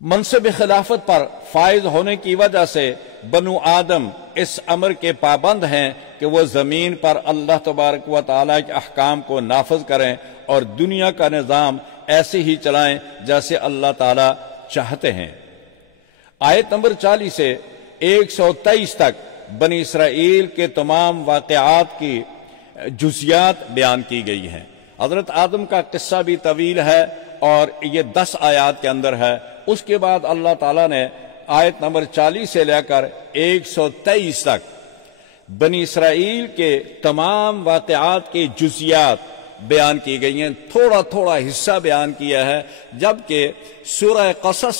منصب خلافت پر فائز ہونے کی وجہ سے بنو آدم اس امر کے پابند ہیں کہ وہ زمین پر اللہ تبارک و تعالیٰ کے احکام کو نافذ کریں اور دنیا کا نظام ایسے ہی چلائیں جیسے اللہ تعالیٰ چاہتے ہیں۔ آیت نمبر 40 سے 123 تک بنی اسرائیل کے تمام واقعات کی جزیات بیان کی گئی ہیں۔ حضرت آدم کا قصہ بھی طویل ہے اور یہ 10 آیات کے اندر ہے۔ اس کے بعد اللہ تعالیٰ نے آیت نمبر 40 سے لے کر 123 تک بنی اسرائیل کے تمام واقعات کی جزیات بیان کی گئی ہیں، تھوڑا تھوڑا حصہ بیان کیا ہے، جبکہ سورہ قصص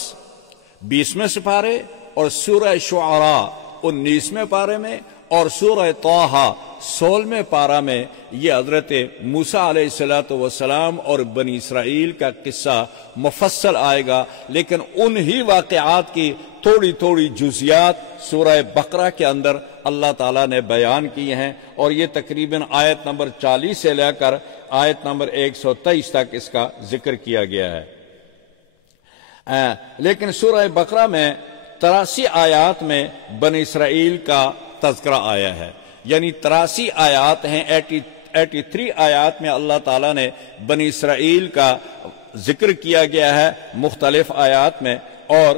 20ویں سپارے اور سورہ شعراء 19ویں پارے میں اور سورہ طٰہٰ 16ویں پارہ میں یہ حضرت موسیٰ علیہ السلام اور بنی اسرائیل کا قصہ مفصل آئے گا، لیکن انہی واقعات کی تھوڑی تھوڑی جزیات سورہ بقرہ کے اندر اللہ تعالیٰ نے بیان کی ہیں، اور یہ تقریباً آیت نمبر 40 سے لے کر آیت نمبر 123 تک اس کا ذکر کیا گیا ہے۔ لیکن سورہ بقرہ میں 83 آیات میں بنی اسرائیل کا تذکرہ آیا ہے، یعنی 83 آیات ہیں۔ 83 آیات میں اللہ تعالیٰ نے بنی اسرائیل کا ذکر کیا گیا ہے مختلف آیات میں، اور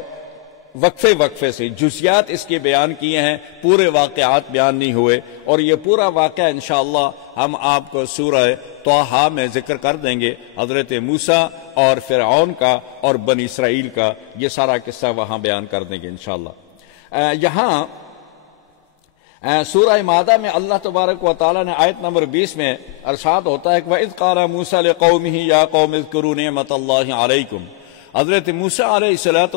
وقفے وقفے سے جزیات اس کے بیان کیے ہیں، پورے واقعات بیان نہیں ہوئے، اور یہ پورا واقعہ انشاءاللہ ہم آپ کو سورہ طٰہٰ میں ذکر کر دیں گے، حضرت موسیٰ اور فرعون کا اور بنی اسرائیل کا یہ سارا قصہ وہاں بیان کر دیں گے انشاءاللہ۔ یہاں سورہ مائدہ میں اللہ تبارک و تعالیٰ نے آیت نمبر 20 میں ارشاد ہوتا ہے کہ وَإِذْ قَالَ مُوسَىٰ لِقَوْمِهِ يَا قَوْمِ اذْكُرُوا نِعْمَةَ اللَّهِ عَلَيْكُمْ۔ حضرت موسیٰ علیہ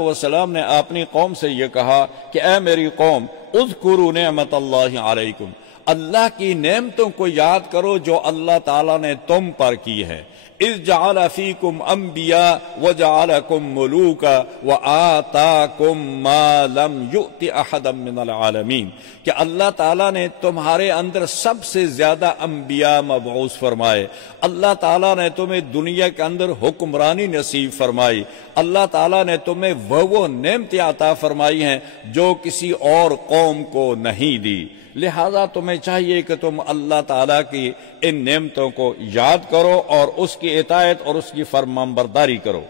السلام نے اپنی قوم سے یہ کہا کہ اے میری قوم، اذکروا نعمت اللہ علیکم، اللہ کی نعمتوں کو یاد کرو جو اللہ تعالیٰ نے تم پر کی ہے۔ اذ جعل فیکم انبیاء وجعلکم ملوکا وآتاکم ما لم یؤت احدا من العالمین، کہ اللہ تعالیٰ نے تمہارے اندر سب سے زیادہ انبیاء مبعوث فرمائے، اللہ تعالیٰ نے تمہیں دنیا کے اندر حکمرانی نصیب فرمائی، اللہ تعالیٰ نے تمہیں وہ نعمتیں عطا فرمائی ہیں جو کسی اور قوم کو نہیں دی، لہذا تمہیں چاہیے کہ تم اللہ تعالیٰ کی ان نعمتوں کو یاد کرو اور اس کی اطاعت اور اس کی فرمانبرداری کرو۔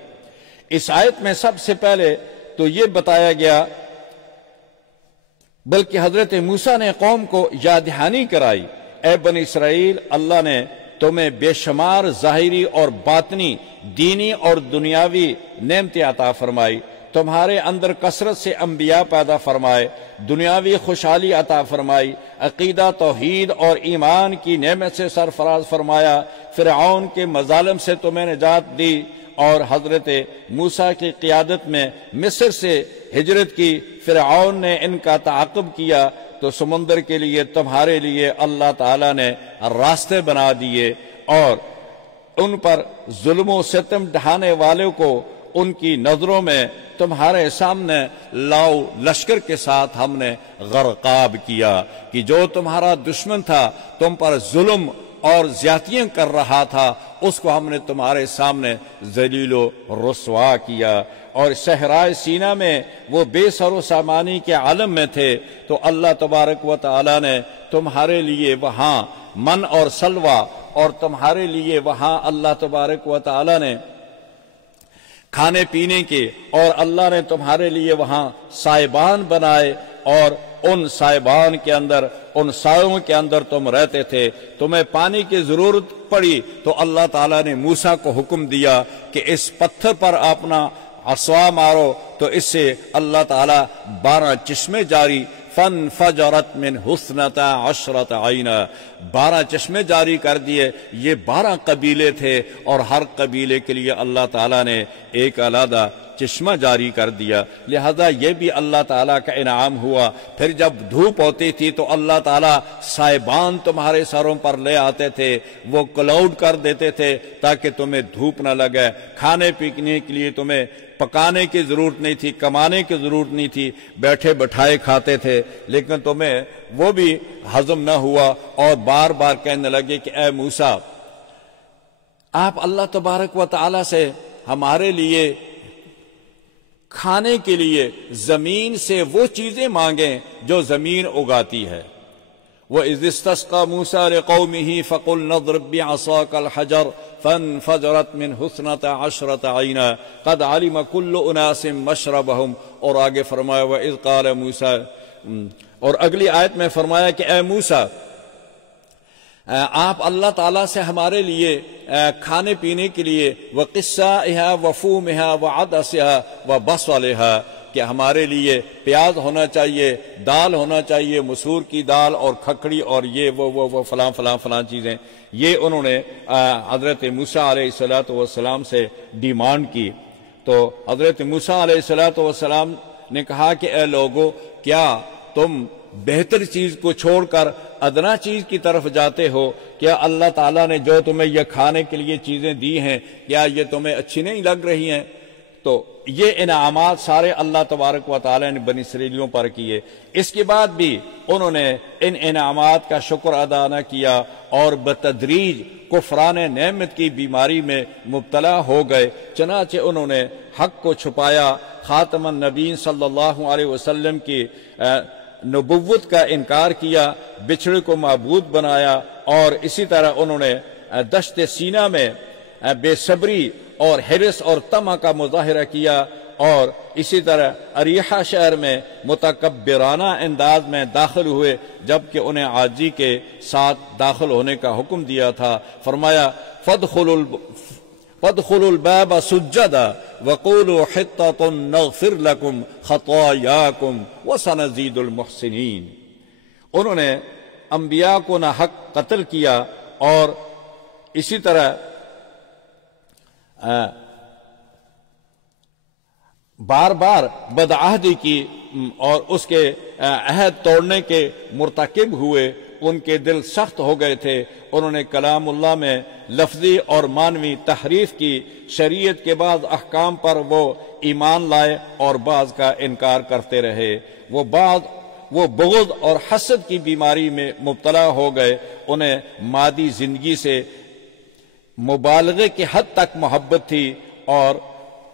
اس آیت میں سب سے پہلے تو یہ بتایا گیا، بلکہ حضرت موسیٰ نے قوم کو یاد دہانی کرائی، اے بنی اسرائیل، اللہ نے تمہیں بے شمار ظاہری اور باطنی، دینی اور دنیاوی نعمتیں عطا فرمائی، تمہارے اندر کثرت سے انبیاء پیدا فرمائے، دنیاوی خوشحالی عطا فرمائی، عقیدہ توحید اور ایمان کی نعمت سے سرفراز فرمایا، فرعون کے مظالم سے تمہیں نجات دی، اور حضرت موسیٰ کی قیادت میں مصر سے ہجرت کی۔ فرعون نے ان کا تعاقب کیا تو سمندر کے لیے تمہارے لیے اللہ تعالیٰ نے راستے بنا دیے، اور ان پر ظلم و ستم ڈھانے والوں کو ان کی نظروں میں تمہارے سامنے لاؤ لشکر کے ساتھ ہم نے غرقاب کیا، کہ جو تمہارا دشمن تھا، تم پر ظلم اور زیادتیاں کر رہا تھا، اس کو ہم نے تمہارے سامنے ذلیل و رسوا کیا۔ اور صحرائے سینا میں وہ بے سر و سامانی کے عالم میں تھے، تو اللہ تبارک و تعالی نے تمہارے لیے وہاں من اور سلوہ، اور تمہارے لیے وہاں اللہ تبارک و تعالی نے کھانے پینے کے، اور اللہ نے تمہارے لیے وہاں سائبان بنائے، اور ان سائبان کے اندر، ان سایوں کے اندر تم رہتے تھے۔ تمہیں پانی کی ضرورت پڑی تو اللہ تعالیٰ نے موسیٰ کو حکم دیا کہ اس پتھر پر اپنا عصا مارو، تو اس سے اللہ تعالیٰ 12 چشمے جاری، فانفجرت من حسنتا عشرت عینا، 12 چشمے جاری کر دیے۔ یہ 12 قبیلے تھے، اور ہر قبیلے کے لیے اللہ تعالیٰ نے ایک علیحدہ چشمہ جاری کر دیا، لہذا یہ بھی اللہ تعالیٰ کا انعام ہوا۔ پھر جب دھوپ ہوتی تھی تو اللہ تعالیٰ سائبان تمہارے سروں پر لے آتے تھے، وہ کلاؤڈ کر دیتے تھے تاکہ تمہیں دھوپ نہ لگے۔ کھانے پینے کے لیے تمہیں پکانے کی ضرورت نہیں تھی، کمانے کی ضرورت نہیں تھی، بیٹھے بٹھائے کھاتے تھے، لیکن تمہیں وہ بھی ہضم نہ ہوا، اور بار بار کہنے لگے کہ اے موسیٰ، آپ اللہ تبارک و تعالیٰ سے ہمارے لیے کھانے کے لیے زمین سے وہ چیزیں مانگیں جو زمین اگاتی ہے۔ وَإِذِ اسْتَسْقَىٰ مُوسَىٰ لِقَوْمِهِ فَقُلْنَا اضْرِب بِّعَصَاكَ الْحَجَرَ فَانفَجَرَتْ مِنْ حُسْنَتَ عَشْرَةَ عَيْنًا قَدْ عَلِمَ كُلُّ أُنَاسٍ مَّشْرَبَهُمْ، اور آگے فرمایا وَإِذْ قَالَ مُوسَىٰ، اور اگلی آیت میں فرمایا کہ اے موسیٰ، آپ اللہ تعالیٰ سے ہمارے لیے کھانے پینے کے لیے وَقِسَّائِهَا وَفُومِهَا وَعَدَسِهَا وَبَصَلِهَا، کہ ہمارے لیے پیاز ہونا چاہیے، دال ہونا چاہیے، مسور کی دال اور کھکڑی، اور یہ وہ فلاں فلاں فلاں چیزیں، یہ انہوں نے حضرت موسیٰ علیہ السلام سے ڈیمانڈ کی۔ تو حضرت موسیٰ علیہ السلام نے کہا کہ اے لوگو، کیا تم بہتر چیز کو چھوڑ کر ادنا چیز کی طرف جاتے ہو؟ کیا اللہ تعالیٰ نے جو تمہیں یہ کھانے کے لیے چیزیں دی ہیں، کیا یہ تمہیں اچھی نہیں لگ رہی ہیں؟ تو یہ انعامات سارے اللہ تبارک و تعالیٰ نے بنی اسرائیلیوں پر کیے۔ اس کے بعد بھی انہوں نے ان انعامات کا شکر ادا نہ کیا، اور بتدریج کفران نعمت کی بیماری میں مبتلا ہو گئے۔ چنانچہ انہوں نے حق کو چھپایا، خاتم النبیین صلی اللہ علیہ وسلم کی نبوت کا انکار کیا، بچھڑے کو معبود بنایا، اور اسی طرح انہوں نے دشت سینا میں بے صبری اور حرص اور طمع کا مظاہرہ کیا، اور اسی طرح اریحہ شہر میں متکبرانہ انداز میں داخل ہوئے، جبکہ انہیں عاجزی کے ساتھ داخل ہونے کا حکم دیا تھا۔ فرمایا فَادْخُلُوا الْبَابَ سُجَّدًا وَقُولُوا حِطَّةٌ نَغْفِرْ لَكُمْ خَطَايَاكُمْ وَسَنَزِيدُ الْمُحْسِنِينَ۔ انہوں نے انبیاء کو نہ حق قتل کیا، اور اسی طرح بار بار بدعہدی کی، اور اس کے عہد توڑنے کے مرتکب ہوئے، ان کے دل سخت ہو گئے تھے۔ انہوں نے کلام اللہ میں لفظی اور معنوی تحریف کی، شریعت کے بعض احکام پر وہ ایمان لائے اور بعض کا انکار کرتے رہے۔ وہ بغض اور حسد کی بیماری میں مبتلا ہو گئے، انہیں مادی زندگی سے مبالغے کی حد تک محبت تھی، اور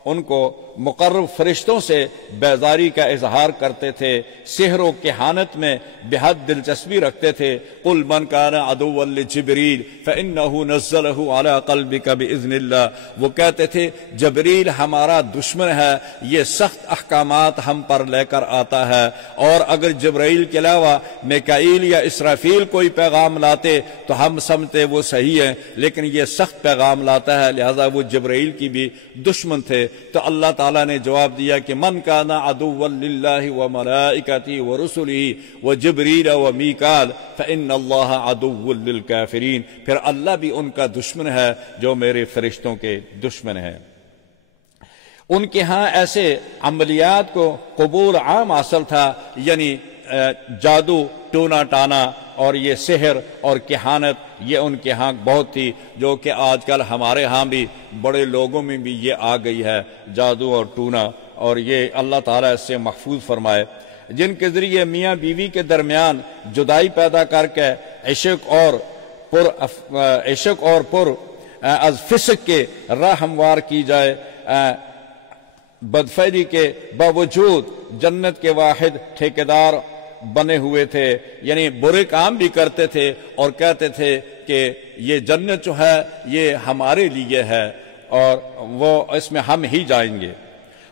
ان کو مقرب فرشتوں سے بیزاری کا اظہار کرتے تھے، سحر و کہانت میں بے حد دلچسپی رکھتے تھے۔ قل من کان عدوا لجبریل فانہ نزلہ علی قلبک باذن اللہ، وہ کہتے تھے جبریل ہمارا دشمن ہے، یہ سخت احکامات ہم پر لے کر آتا ہے، اور اگر جبرائیل کے علاوہ میکائیل یا اسرافیل کوئی پیغام لاتے تو ہم سمجھتے وہ صحیح ہے، لیکن یہ سخت پیغام لاتا ہے، لہذا وہ جبرائیل کی بھی دشمن تھے۔ تو اللہ تعالیٰ نے جواب دیا کہ من کان عدوا للہ وملائکتہ ورسلہ وجبریل ومیکال فإن اللہ عدو للکافرین، پھر اللہ بھی ان کا دشمن ہے جو میرے فرشتوں کے دشمن ہیں۔ ان کے ہاں ایسے عملیات کو قبول عام حاصل تھا، یعنی جادو، ٹونا ٹانا اور یہ سحر اور کہانت، یہ ان کے ہاں بہت تھی، جو کہ آج کل ہمارے ہاں بھی بڑے لوگوں میں بھی یہ آ گئی ہے، جادو اور ٹونا، اور یہ اللہ تعالیٰ اس سے محفوظ فرمائے، جن کے ذریعے میاں بیوی کے درمیان جدائی پیدا کر کے عشق اور پر از فسق کے راہ ہموار کی جائے۔ بدفعلی کے باوجود جنت کے واحد ٹھیکیدار بنے ہوئے تھے، یعنی برے کام بھی کرتے تھے اور کہتے تھے کہ یہ جنت جو ہے یہ ہمارے لیے ہے اور وہ اس میں ہم ہی جائیں گے۔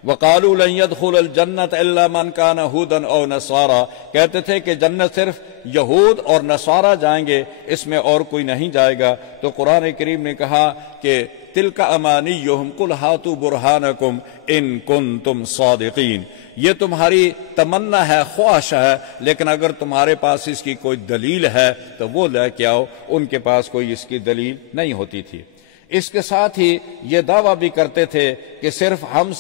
وَقَالُوا لَن يَدْخُلَ الْجَنَّةَ إِلَّا مَنْ كَانَ هُودًا أَوْ نَصَارَىٰ، کہتے تھے کہ جنت صرف یہود اور نصارہ جائیں گے، اس میں اور کوئی نہیں جائے گا۔ تو قرآن کریم نے کہا کہ تِلْكَ أَمَانِيُّهُمْ قُلْ هَاتُوا بُرْهَانَكُمْ إِن كُنتُمْ صَادِقِينَ، یہ تمہاری تمنا ہے، خواہش ہے، لیکن اگر تمہارے پاس اس کی کوئی دلیل ہے تو وہ لے کے آؤ۔ ان کے پاس کوئی اس کی دلیل نہیں ہوتی تھی۔ اس کے ساتھ ہی یہ دعویٰ بھی کرتے تھے کہ صرف ہم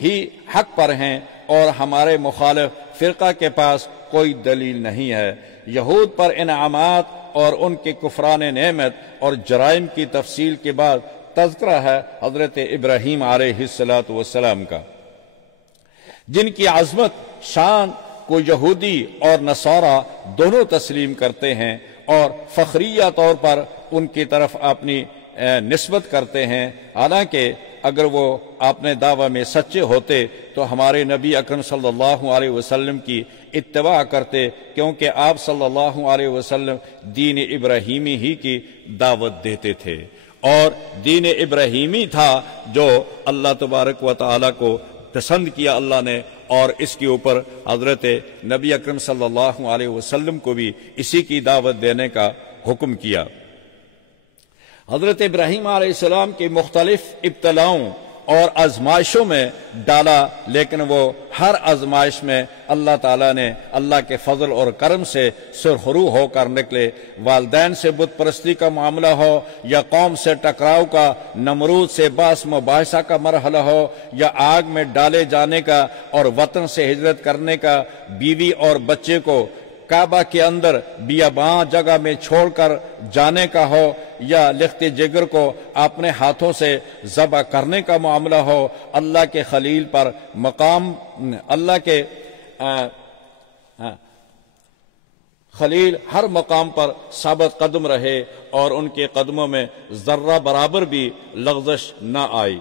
ہی حق پر ہیں اور ہمارے مخالف فرقہ کے پاس کوئی دلیل نہیں ہے۔ یہود پر انعامات اور ان کے کفران نعمت اور جرائم کی تفصیل کے بعد تذکرہ ہے حضرت ابراہیم علیہ السلام کا، جن کی عظمت شان کو یہودی اور نصارہ دونوں تسلیم کرتے ہیں اور فخریہ طور پر ان کی طرف اپنی نسبت کرتے ہیں، حالانکہ اگر وہ اپنے دعویٰ میں سچے ہوتے تو ہمارے نبی اکرم صلی اللہ علیہ وسلم کی اتباع کرتے، کیونکہ آپ صلی اللہ علیہ وسلم دین ابراہیمی ہی کی دعوت دیتے تھے، اور دین ابراہیمی تھا جو اللہ تبارک و تعالیٰ کو پسند کیا اللہ نے، اور اس کے اوپر حضرت نبی اکرم صلی اللہ علیہ وسلم کو بھی اسی کی دعوت دینے کا حکم کیا۔ حضرت ابراہیم علیہ السلام کی مختلف ابتلاؤں اور آزمائشوں میں ڈالا، لیکن وہ ہر آزمائش میں اللہ تعالیٰ نے اللہ کے فضل اور کرم سے سرخرو ہو کر نکلے۔ والدین سے بت پرستی کا معاملہ ہو یا قوم سے ٹکراؤ کا، نمرود سے باس مباحثہ کا مرحلہ ہو یا آگ میں ڈالے جانے کا اور وطن سے ہجرت کرنے کا، بیوی اور بچے کو کعبہ کے اندر بیاباں جگہ میں چھوڑ کر جانے کا ہو یا لخت جگر کو اپنے ہاتھوں سے ذبح کرنے کا معاملہ ہو، اللہ کے خلیل پر مقام، اللہ کے خلیل ہر مقام پر ثابت قدم رہے اور ان کے قدموں میں ذرہ برابر بھی لغزش نہ آئی۔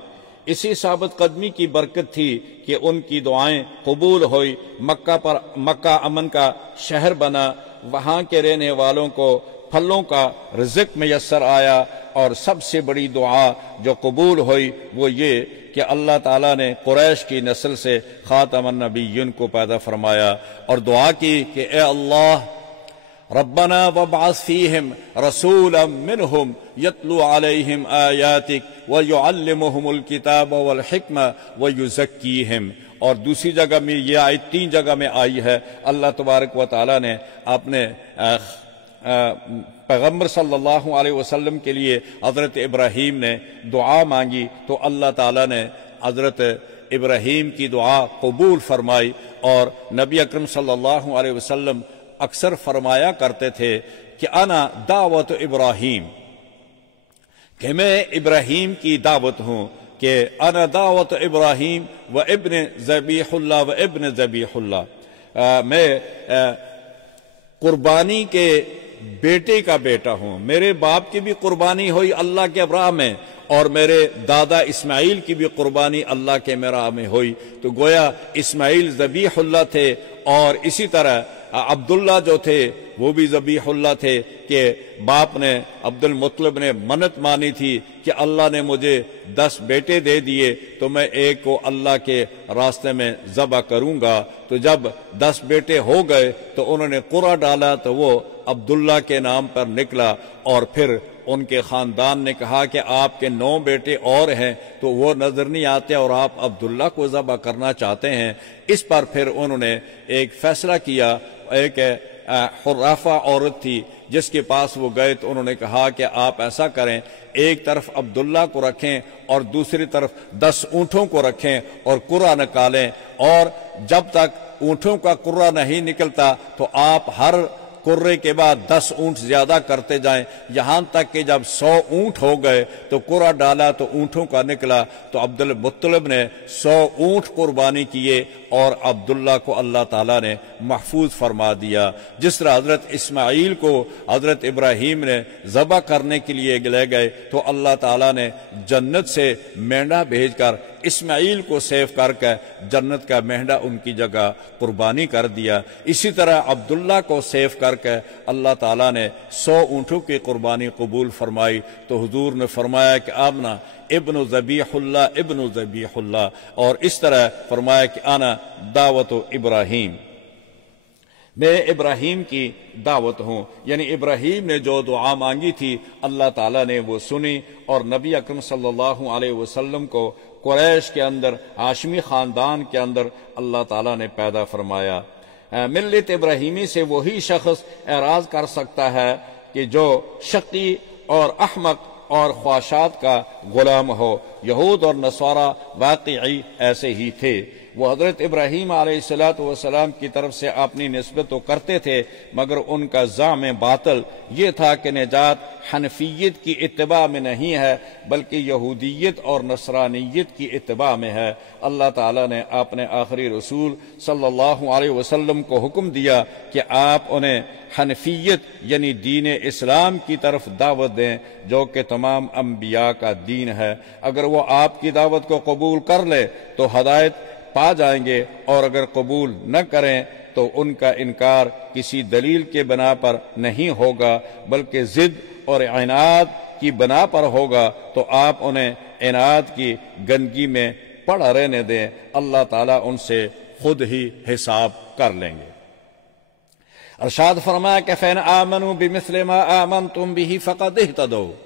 اسی ثابت قدمی کی برکت تھی کہ ان کی دعائیں قبول ہوئی، مکہ امن کا شہر بنا، وہاں کے رہنے والوں کو پھلوں کا رزق میسر آیا، اور سب سے بڑی دعا جو قبول ہوئی وہ یہ کہ اللہ تعالیٰ نے قریش کی نسل سے خاتم النبیین کو پیدا فرمایا، اور دعا کی کہ اے اللہ ربنا وابعث فیہم رسولا منہم یتلو علیہم آیاتک ویعلمہم الکتاب والحکمہ ویزکیہم۔ اور دوسری جگہ میں یہ آیت 3 جگہ میں آئی ہے، اللہ تبارک و تعالیٰ نے اپنے پیغمبر صلی اللہ علیہ وسلم کے لیے حضرت ابراہیم نے دعا مانگی تو اللہ تعالیٰ نے حضرت ابراہیم کی دعا قبول فرمائی، اور نبی اکرم صلی اللہ علیہ وسلم اکثر فرمایا کرتے تھے کہ انا دعوت ابراہیم، کہ میں ابراہیم کی دعوت ہوں، کہ انا دعوت ابراہیم و ابن ذبیح اللہ و ابن ذبیح اللہ، میں قربانی کے بیٹے کا بیٹا ہوں، میرے باپ کی بھی قربانی ہوئی اللہ کے راہ میں اور میرے دادا اسماعیل کی بھی قربانی اللہ کے راہ میں ہوئی۔ تو گویا اسماعیل ذبیح اللہ تھے، اور اسی طرح عبداللہ جو تھے وہ بھی ذبیح اللہ تھے کہ باپ نے عبد المطلب نے منت مانی تھی کہ اللہ نے مجھے 10 بیٹے دے دیے تو میں ایک کو اللہ کے راستے میں ذبح کروں گا۔ تو جب 10 بیٹے ہو گئے تو انہوں نے قرعہ ڈالا تو وہ عبداللہ کے نام پر نکلا، اور پھر ان کے خاندان نے کہا کہ آپ کے 9 بیٹے اور ہیں تو وہ نظر نہیں آتے اور آپ عبداللہ کو ذبح کرنا چاہتے ہیں۔ اس پر پھر انہوں نے ایک فیصلہ کیا، ایک حرافہ عورت تھی جس کے پاس وہ گئے تو انہوں نے کہا کہ آپ ایسا کریں، ایک طرف عبداللہ کو رکھیں اور دوسری طرف 10 اونٹوں کو رکھیں اور قرعہ نکالیں، اور جب تک اونٹوں کا قرعہ نہیں نکلتا تو آپ ہر قرے کے بعد 10 اونٹ زیادہ کرتے جائیں، یہاں تک کہ جب 100 اونٹ ہو گئے تو قرعہ ڈالا تو اونٹوں کا نکلا، تو عبد المطلب نے 100 اونٹ قربانی کیے اور عبداللہ کو اللہ تعالیٰ نے محفوظ فرما دیا۔ جس طرح حضرت اسماعیل کو حضرت ابراہیم نے ذبح کرنے کے لیے لے گئے تو اللہ تعالیٰ نے جنت سے مینڈا بھیج کر اسماعیل کو سیف کر کے جنت کا مہنڈا ان کی جگہ قربانی کر دیا۔ اسی طرح عبداللہ کو سیف کر کے اللہ تعالیٰ نے 100 اونٹوں کی قربانی قبول فرمائی۔ تو حضور نے فرمایا کہ آمنا ابن ذبیح اللہ ابن ذبیح اللہ، اور اس طرح فرمایا کہ آنا دعوت ابراہیم، میں ابراہیم کی دعوت ہوں، یعنی ابراہیم نے جو دعا مانگی تھی اللہ تعالیٰ نے وہ سنی، اور نبی اکرم صلی اللہ علیہ وسلم کو قریش کے اندر، ہاشمی خاندان کے اندر اللہ تعالیٰ نے پیدا فرمایا۔ ملت ابراہیمی سے وہی شخص اعراض کر سکتا ہے کہ جو شقی اور احمق اور خواہشات کا غلام ہو۔ یہود اور نصارہ واقعی ایسے ہی تھے، وہ حضرت ابراہیم علیہ السلام کی طرف سے اپنی نسبت تو کرتے تھے، مگر ان کا زعم باطل یہ تھا کہ نجات حنفیت کی اتباع میں نہیں ہے بلکہ یہودیت اور نصرانیت کی اتباع میں ہے۔ اللہ تعالیٰ نے اپنے آخری رسول صلی اللہ علیہ وسلم کو حکم دیا کہ آپ انہیں حنفیت یعنی دین اسلام کی طرف دعوت دیں جو کہ تمام انبیاء کا دین ہے۔ اگر وہ آپ کی دعوت کو قبول کر لے تو ہدایت پا جائیں گے، اور اگر قبول نہ کریں تو ان کا انکار کسی دلیل کے بنا پر نہیں ہوگا بلکہ ضد اور عناد کی بنا پر ہوگا، تو آپ انہیں عناد کی گندگی میں پڑا رہنے دیں، اللہ تعالیٰ ان سے خود ہی حساب کر لیں گے۔ ارشاد فرمایا کہ فَإِنْ آمَنُوا بِمِثْلِ مَا آمَنْتُمْ بِهِ فَقَدْ اهْتَدَوْا،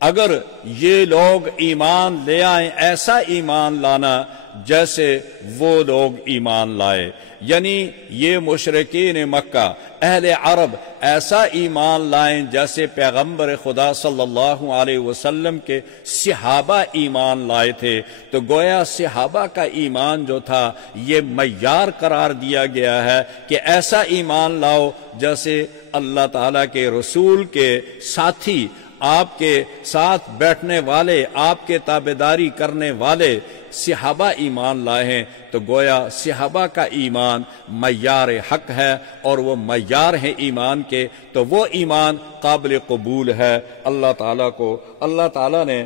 اگر یہ لوگ ایمان لے آئیں، ایسا ایمان لانا جیسے وہ لوگ ایمان لائے، یعنی یہ مشرکین مکہ اہل عرب ایسا ایمان لائیں جیسے پیغمبر خدا صلی اللہ علیہ وسلم کے صحابہ ایمان لائے تھے، تو گویا صحابہ کا ایمان جو تھا یہ معیار قرار دیا گیا ہے کہ ایسا ایمان لاؤ جیسے اللہ تعالیٰ کے رسول کے ساتھی، آپ کے ساتھ بیٹھنے والے، آپ کے تابعداری کرنے والے صحابہ ایمان لائے ہیں۔ تو گویا صحابہ کا ایمان معیار حق ہے اور وہ معیار ہیں ایمان کے، تو وہ ایمان قابل قبول ہے۔ اللہ تعالیٰ نے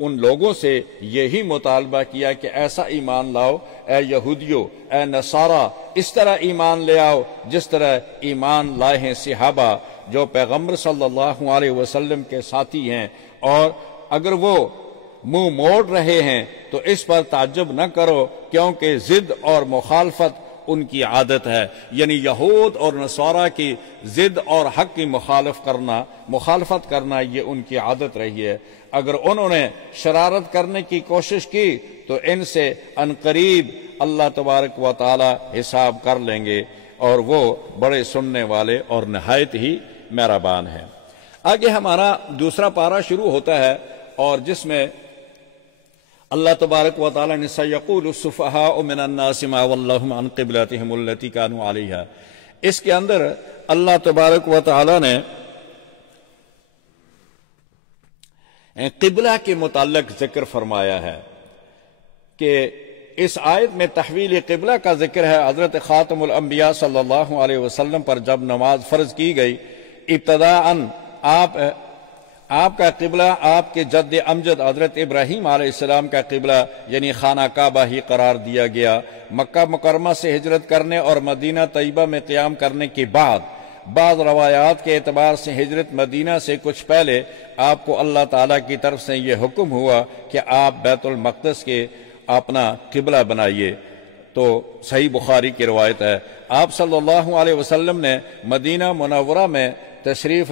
ان لوگوں سے یہی مطالبہ کیا کہ ایسا ایمان لاؤ، اے یہودیو، اے نصارہ، اس طرح ایمان لے آؤ جس طرح ایمان لائے ہیں صحابہ جو پیغمبر صلی اللہ علیہ وسلم کے ساتھی ہیں، اور اگر وہ منہ موڑ رہے ہیں تو اس پر تعجب نہ کرو کیونکہ ضد اور مخالفت ان کی عادت ہے، یعنی یہود اور نصارہ کی ضد اور حق کی مخالفت کرنا یہ ان کی عادت رہی ہے۔ اگر انہوں نے شرارت کرنے کی کوشش کی تو ان سے عنقریب اللہ تبارک و تعالی حساب کر لیں گے، اور وہ بڑے سننے والے اور نہایت ہی مہربان ہیں۔ آگے ہمارا دوسرا پارہ شروع ہوتا ہے، اور جس میں اللہ تبارک و تعالی نے سَيَقُولُ السُّفَهَاءُ مِنَ النَّاسِ مَا وَلَّهُمْ عَنْ قِبْلَتِهِمُ الَّتِي كَانُوا عَلَيْهَا، اس کے اندر اللہ تبارک و تعالی نے قبلہ کے متعلق ذکر فرمایا ہے کہ اس آیت میں تحویل قبلہ کا ذکر ہے۔ حضرت خاتم الانبیاء صلی اللہ علیہ وسلم پر جب نماز فرض کی گئی ابتداءً آپ کا قبلہ آپ کے جد امجد حضرت ابراہیم علیہ السلام کا قبلہ یعنی خانہ کعبہ ہی قرار دیا گیا۔ مکہ مکرمہ سے ہجرت کرنے اور مدینہ طیبہ میں قیام کرنے کے بعد بعض روایات کے اعتبار سے ہجرت مدینہ سے کچھ پہلے آپ کو اللہ تعالیٰ کی طرف سے یہ حکم ہوا کہ آپ بیت المقدس کے اپنا قبلہ بنائیے۔ تو صحیح بخاری کی روایت ہے، آپ صلی اللہ علیہ وسلم نے مدینہ منورہ میں تشریف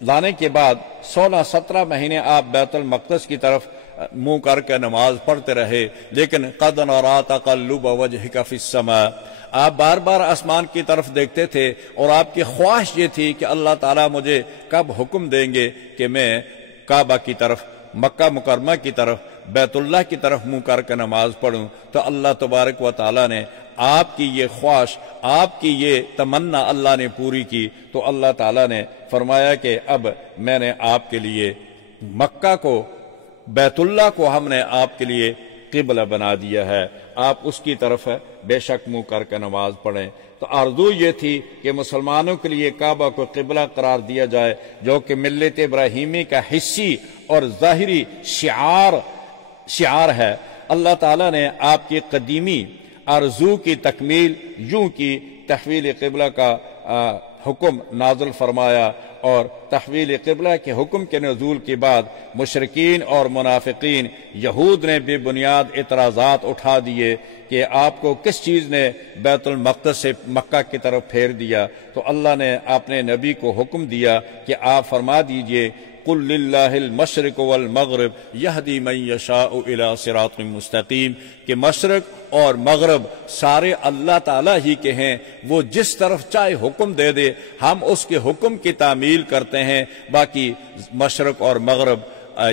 لانے کے بعد 16-17 مہینے آپ بیت المقدس کی طرف منہ کر کے نماز پڑھتے رہے، لیکن قد نری تقلب وجهک فی السماء، آپ بار بار آسمان کی طرف دیکھتے تھے اور آپ کی خواہش یہ تھی کہ اللہ تعالیٰ مجھے کب حکم دیں گے کہ میں کعبہ کی طرف، مکہ مکرمہ کی طرف، بیت اللہ کی طرف منہ کر کے نماز پڑھوں۔ تو اللہ تبارک و تعالیٰ نے آپ کی یہ خواہش، آپ کی یہ تمنا اللہ نے پوری کی، تو اللہ تعالیٰ نے فرمایا کہ اب میں نے آپ کے لیے مکہ کو، بیت اللہ کو ہم نے آپ کے لیے قبلہ بنا دیا ہے، آپ اس کی طرف بے شک منہ کر کے نماز پڑھیں۔ تو آرزو یہ تھی کہ مسلمانوں کے لیے کعبہ کو قبلہ قرار دیا جائے، جو کہ ملت ابراہیمی کا حصی اور ظاہری شعار ہے۔ اللہ تعالیٰ نے آپ کی قدیمی آرزو کی تکمیل یوں کی، تحویل قبلہ کا حکم نازل فرمایا، اور تحویل قبلہ کے حکم کے نزول کے بعد مشرکین اور منافقین یہود نے بے بنیاد اعتراضات اٹھا دیے کہ آپ کو کس چیز نے بیت المقدس سے مکہ کی طرف پھیر دیا۔ تو اللہ نے اپنے نبی کو حکم دیا کہ آپ فرما دیجئے قل للہ المشرق والمغرب یہدی من یشاء الی صراط مستقیم، کہ مشرق اور مغرب سارے اللہ تعالیٰ ہی کے ہیں، وہ جس طرف چاہے حکم دے دے ہم اس کے حکم کی تعمیل کرتے ہیں، باقی مشرق اور مغرب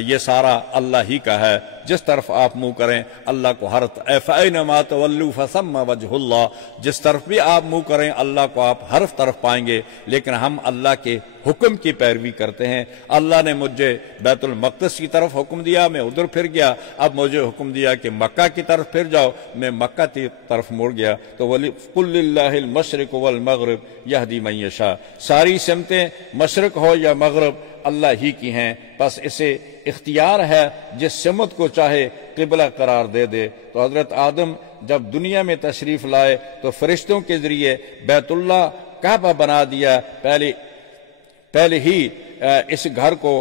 یہ سارا اللہ ہی کا ہے، جس طرف آپ منہ کریں اللہ کو ہر فَأَيْنَمَا تَوَلُّوا فَثَمَّ وَجْهُ اللَّهِ، جس طرف بھی آپ منہ کریں اللہ کو آپ ہر طرف پائیں گے۔ لیکن ہم اللہ کے حکم کی پیروی کرتے ہیں۔ اللہ نے مجھے بیت المقدس کی طرف حکم دیا، میں ادھر پھر گیا، اب مجھے حکم دیا کہ مکہ کی طرف پھر جاؤ، میں مکہ کی طرف مڑ گیا۔ تو قُلْ لِلَّهِ الْمَشْرِقُ وَالْمَغْرِبُ يَهْدِي مَن يَشَاءُ، ساری سمتیں مشرق ہو یا مغرب اللہ ہی کی ہیں، بس اسے اختیار ہے جس سمت کو چاہے قبلہ قرار دے دے۔ تو حضرت آدم جب دنیا میں تشریف لائے تو فرشتوں کے ذریعے بیت اللہ کعبہ بنا دیا، پہلے ہی اس گھر کو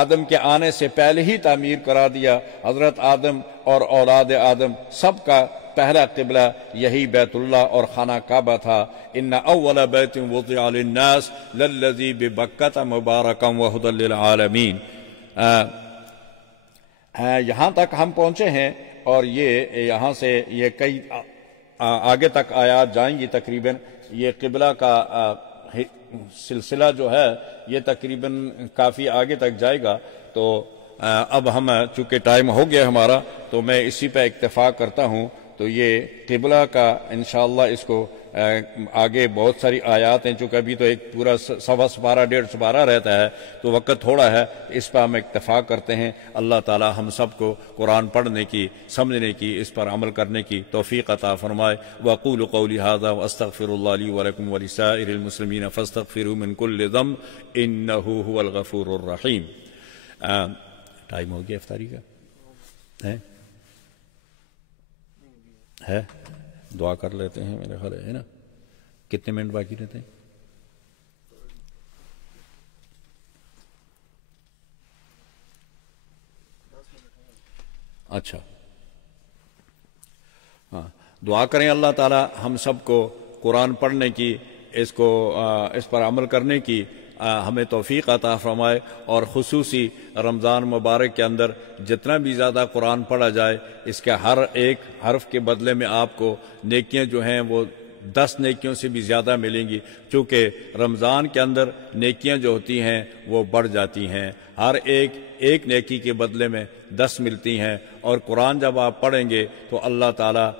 آدم کے آنے سے پہلے ہی تعمیر کرا دیا۔ حضرت آدم اور اولاد آدم سب کا پہلا قبلہ یہی بیت اللہ اور خانہ کعبہ تھا۔ ان اول بیت وضع للناس للذی ببکۃ مبارکا وہدی للعالمین۔ یہاں تک ہم پہنچے ہیں، اور یہ یہاں سے یہ کئی آگے تک آیات جائیں گی تقریباً۔ یہ قبلہ کا سلسلہ جو ہے یہ تقریباً کافی آگے تک جائے گا۔ تو اب ہم چونکہ ٹائم ہو گیا ہمارا، تو میں اسی پہ اکتفا کرتا ہوں۔ تو یہ قبلہ کا انشاءاللہ اس کو آگے بہت ساری آیات ہیں، چونکہ ابھی تو ایک پورا 1.25 سپارہ 1.5 سپارہ رہتا ہے، تو وقت تھوڑا ہے، اس پہ ہم اکتفا کرتے ہیں۔ اللہ تعالی ہم سب کو قرآن پڑھنے کی، سمجھنے کی، اس پر عمل کرنے کی توفیق عطا فرمائے۔ وَأَقُولُ قَوْلِي هَذَا وَأَسْتَغْفِرُ اللَّهَ لِي وَلَكُمْ وَلِسَائِرِ الْمُسْلِمِينَ فَاسْتَغْفِرُوهُ مِنْ كُلِّ ذَنْبٍ إِنَّهُ هُوَ الْغَفُورُ الرَّحِيمُ۔ ٹائم ہو گیا افطاری کا ہے؟ دعا کر لیتے ہیں، میرے خیال ہے نا؟ کتنے منٹ باقی رہتے ہیں؟ اچھا، ہاں، دعا کریں اللہ تعالی ہم سب کو قرآن پڑھنے کی، اس پر عمل کرنے کی ہمیں توفیق عطا فرمائے، اور خصوصی رمضان مبارک کے اندر جتنا بھی زیادہ قرآن پڑھا جائے، اس کے ہر ایک حرف کے بدلے میں آپ کو نیکیاں جو ہیں وہ 10 نیکیوں سے بھی زیادہ ملیں گی، چونکہ رمضان کے اندر نیکیاں جو ہوتی ہیں وہ بڑھ جاتی ہیں، ہر ایک نیکی کے بدلے میں 10 ملتی ہیں۔ اور قرآن جب آپ پڑھیں گے تو اللہ تعالیٰ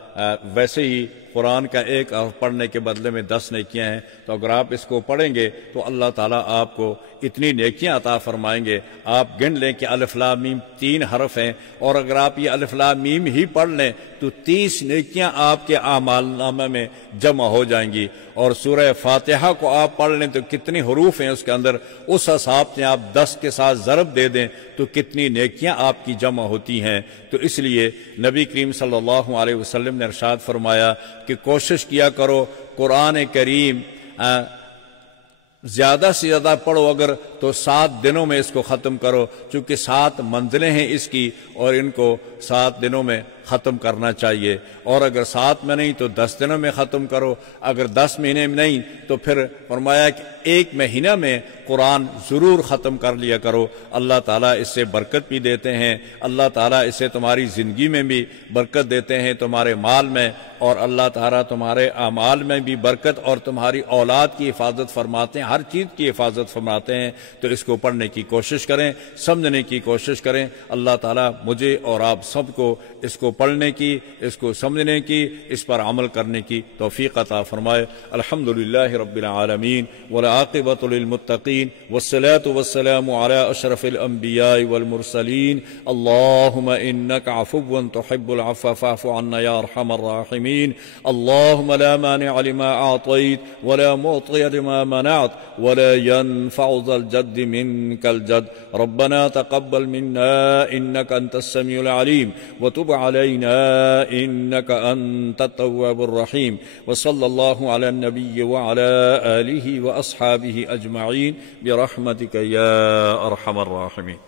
ویسے ہی قرآن کا ایک حرف پڑھنے کے بدلے میں 10 نیکیاں ہیں، تو اگر آپ اس کو پڑھیں گے تو اللہ تعالیٰ آپ کو اتنی نیکیاں عطا فرمائیں گے۔ آپ گن لیں کہ الف لام میم 3 حرف ہیں، اور اگر آپ یہ الف لام میم ہی پڑھ لیں تو 30 نیکیاں آپ کے اعمال نامہ میں جمع ہو جائیں گی، اور سورہ فاتحہ کو آپ پڑھ لیں تو کتنے حروف ہیں اس کے اندر، اس حساب سے آپ 10 کے ساتھ ضرب دے دیں تو کتنی نیکیاں آپ کی جمع ہوتی ہیں۔ تو اس لیے نبی کریم صلی اللہ علیہ وسلم نے ارشاد فرمایا کہ کوشش کیا کرو قرآن کریم زیادہ سے زیادہ پڑھو، اگر تو 7 دنوں میں اس کو ختم کرو، چونکہ 7 منزلیں ہیں اس کی اور ان کو 7 دنوں میں ختم کرنا چاہیے، اور اگر 7 میں نہیں تو 10 دنوں میں ختم کرو، اگر 10 مہینے میں نہیں تو پھر فرمایا کہ 1 مہینہ میں قرآن ضرور ختم کر لیا کرو۔ اللہ تعالیٰ اس سے برکت بھی دیتے ہیں، اللہ تعالیٰ اس سے تمہاری زندگی میں بھی برکت دیتے ہیں، تمہارے مال میں، اور اللہ تعالیٰ تمہارے اعمال میں بھی برکت اور تمہاری اولاد کی حفاظت فرماتے ہیں، ہر چیز کی حفاظت فرماتے ہیں۔ تو اس کو پڑھنے کی کوشش کریں، سمجھنے کی کوشش کریں۔ اللہ تعالیٰ مجھے اور آپ سب کو اس کو پڑھنے کی، اس کو سمجھنے کی، اس پر عمل کرنے کی توفیق عطا فرمائے۔ الحمدللہ رب العالمین والعاقبۃ للمتقین والصلاة والسلام علی اشرف الانبیاء والمرسلین۔ اللہم انک عفو تحب العفو فاعف عنا یا ارحم الراحمین۔ اللہم لا مانع لما اعطیت ولا معطی لما منعت ولا ينفع ذا الجد منك الجد۔ ربنا تقبل منا انك انت السميع العليم وتب علينا انك انت التواب الرحيم۔ وصلى الله على النبي وعلى آله واصحابه اجمعين برحمتك يا ارحم الراحمين۔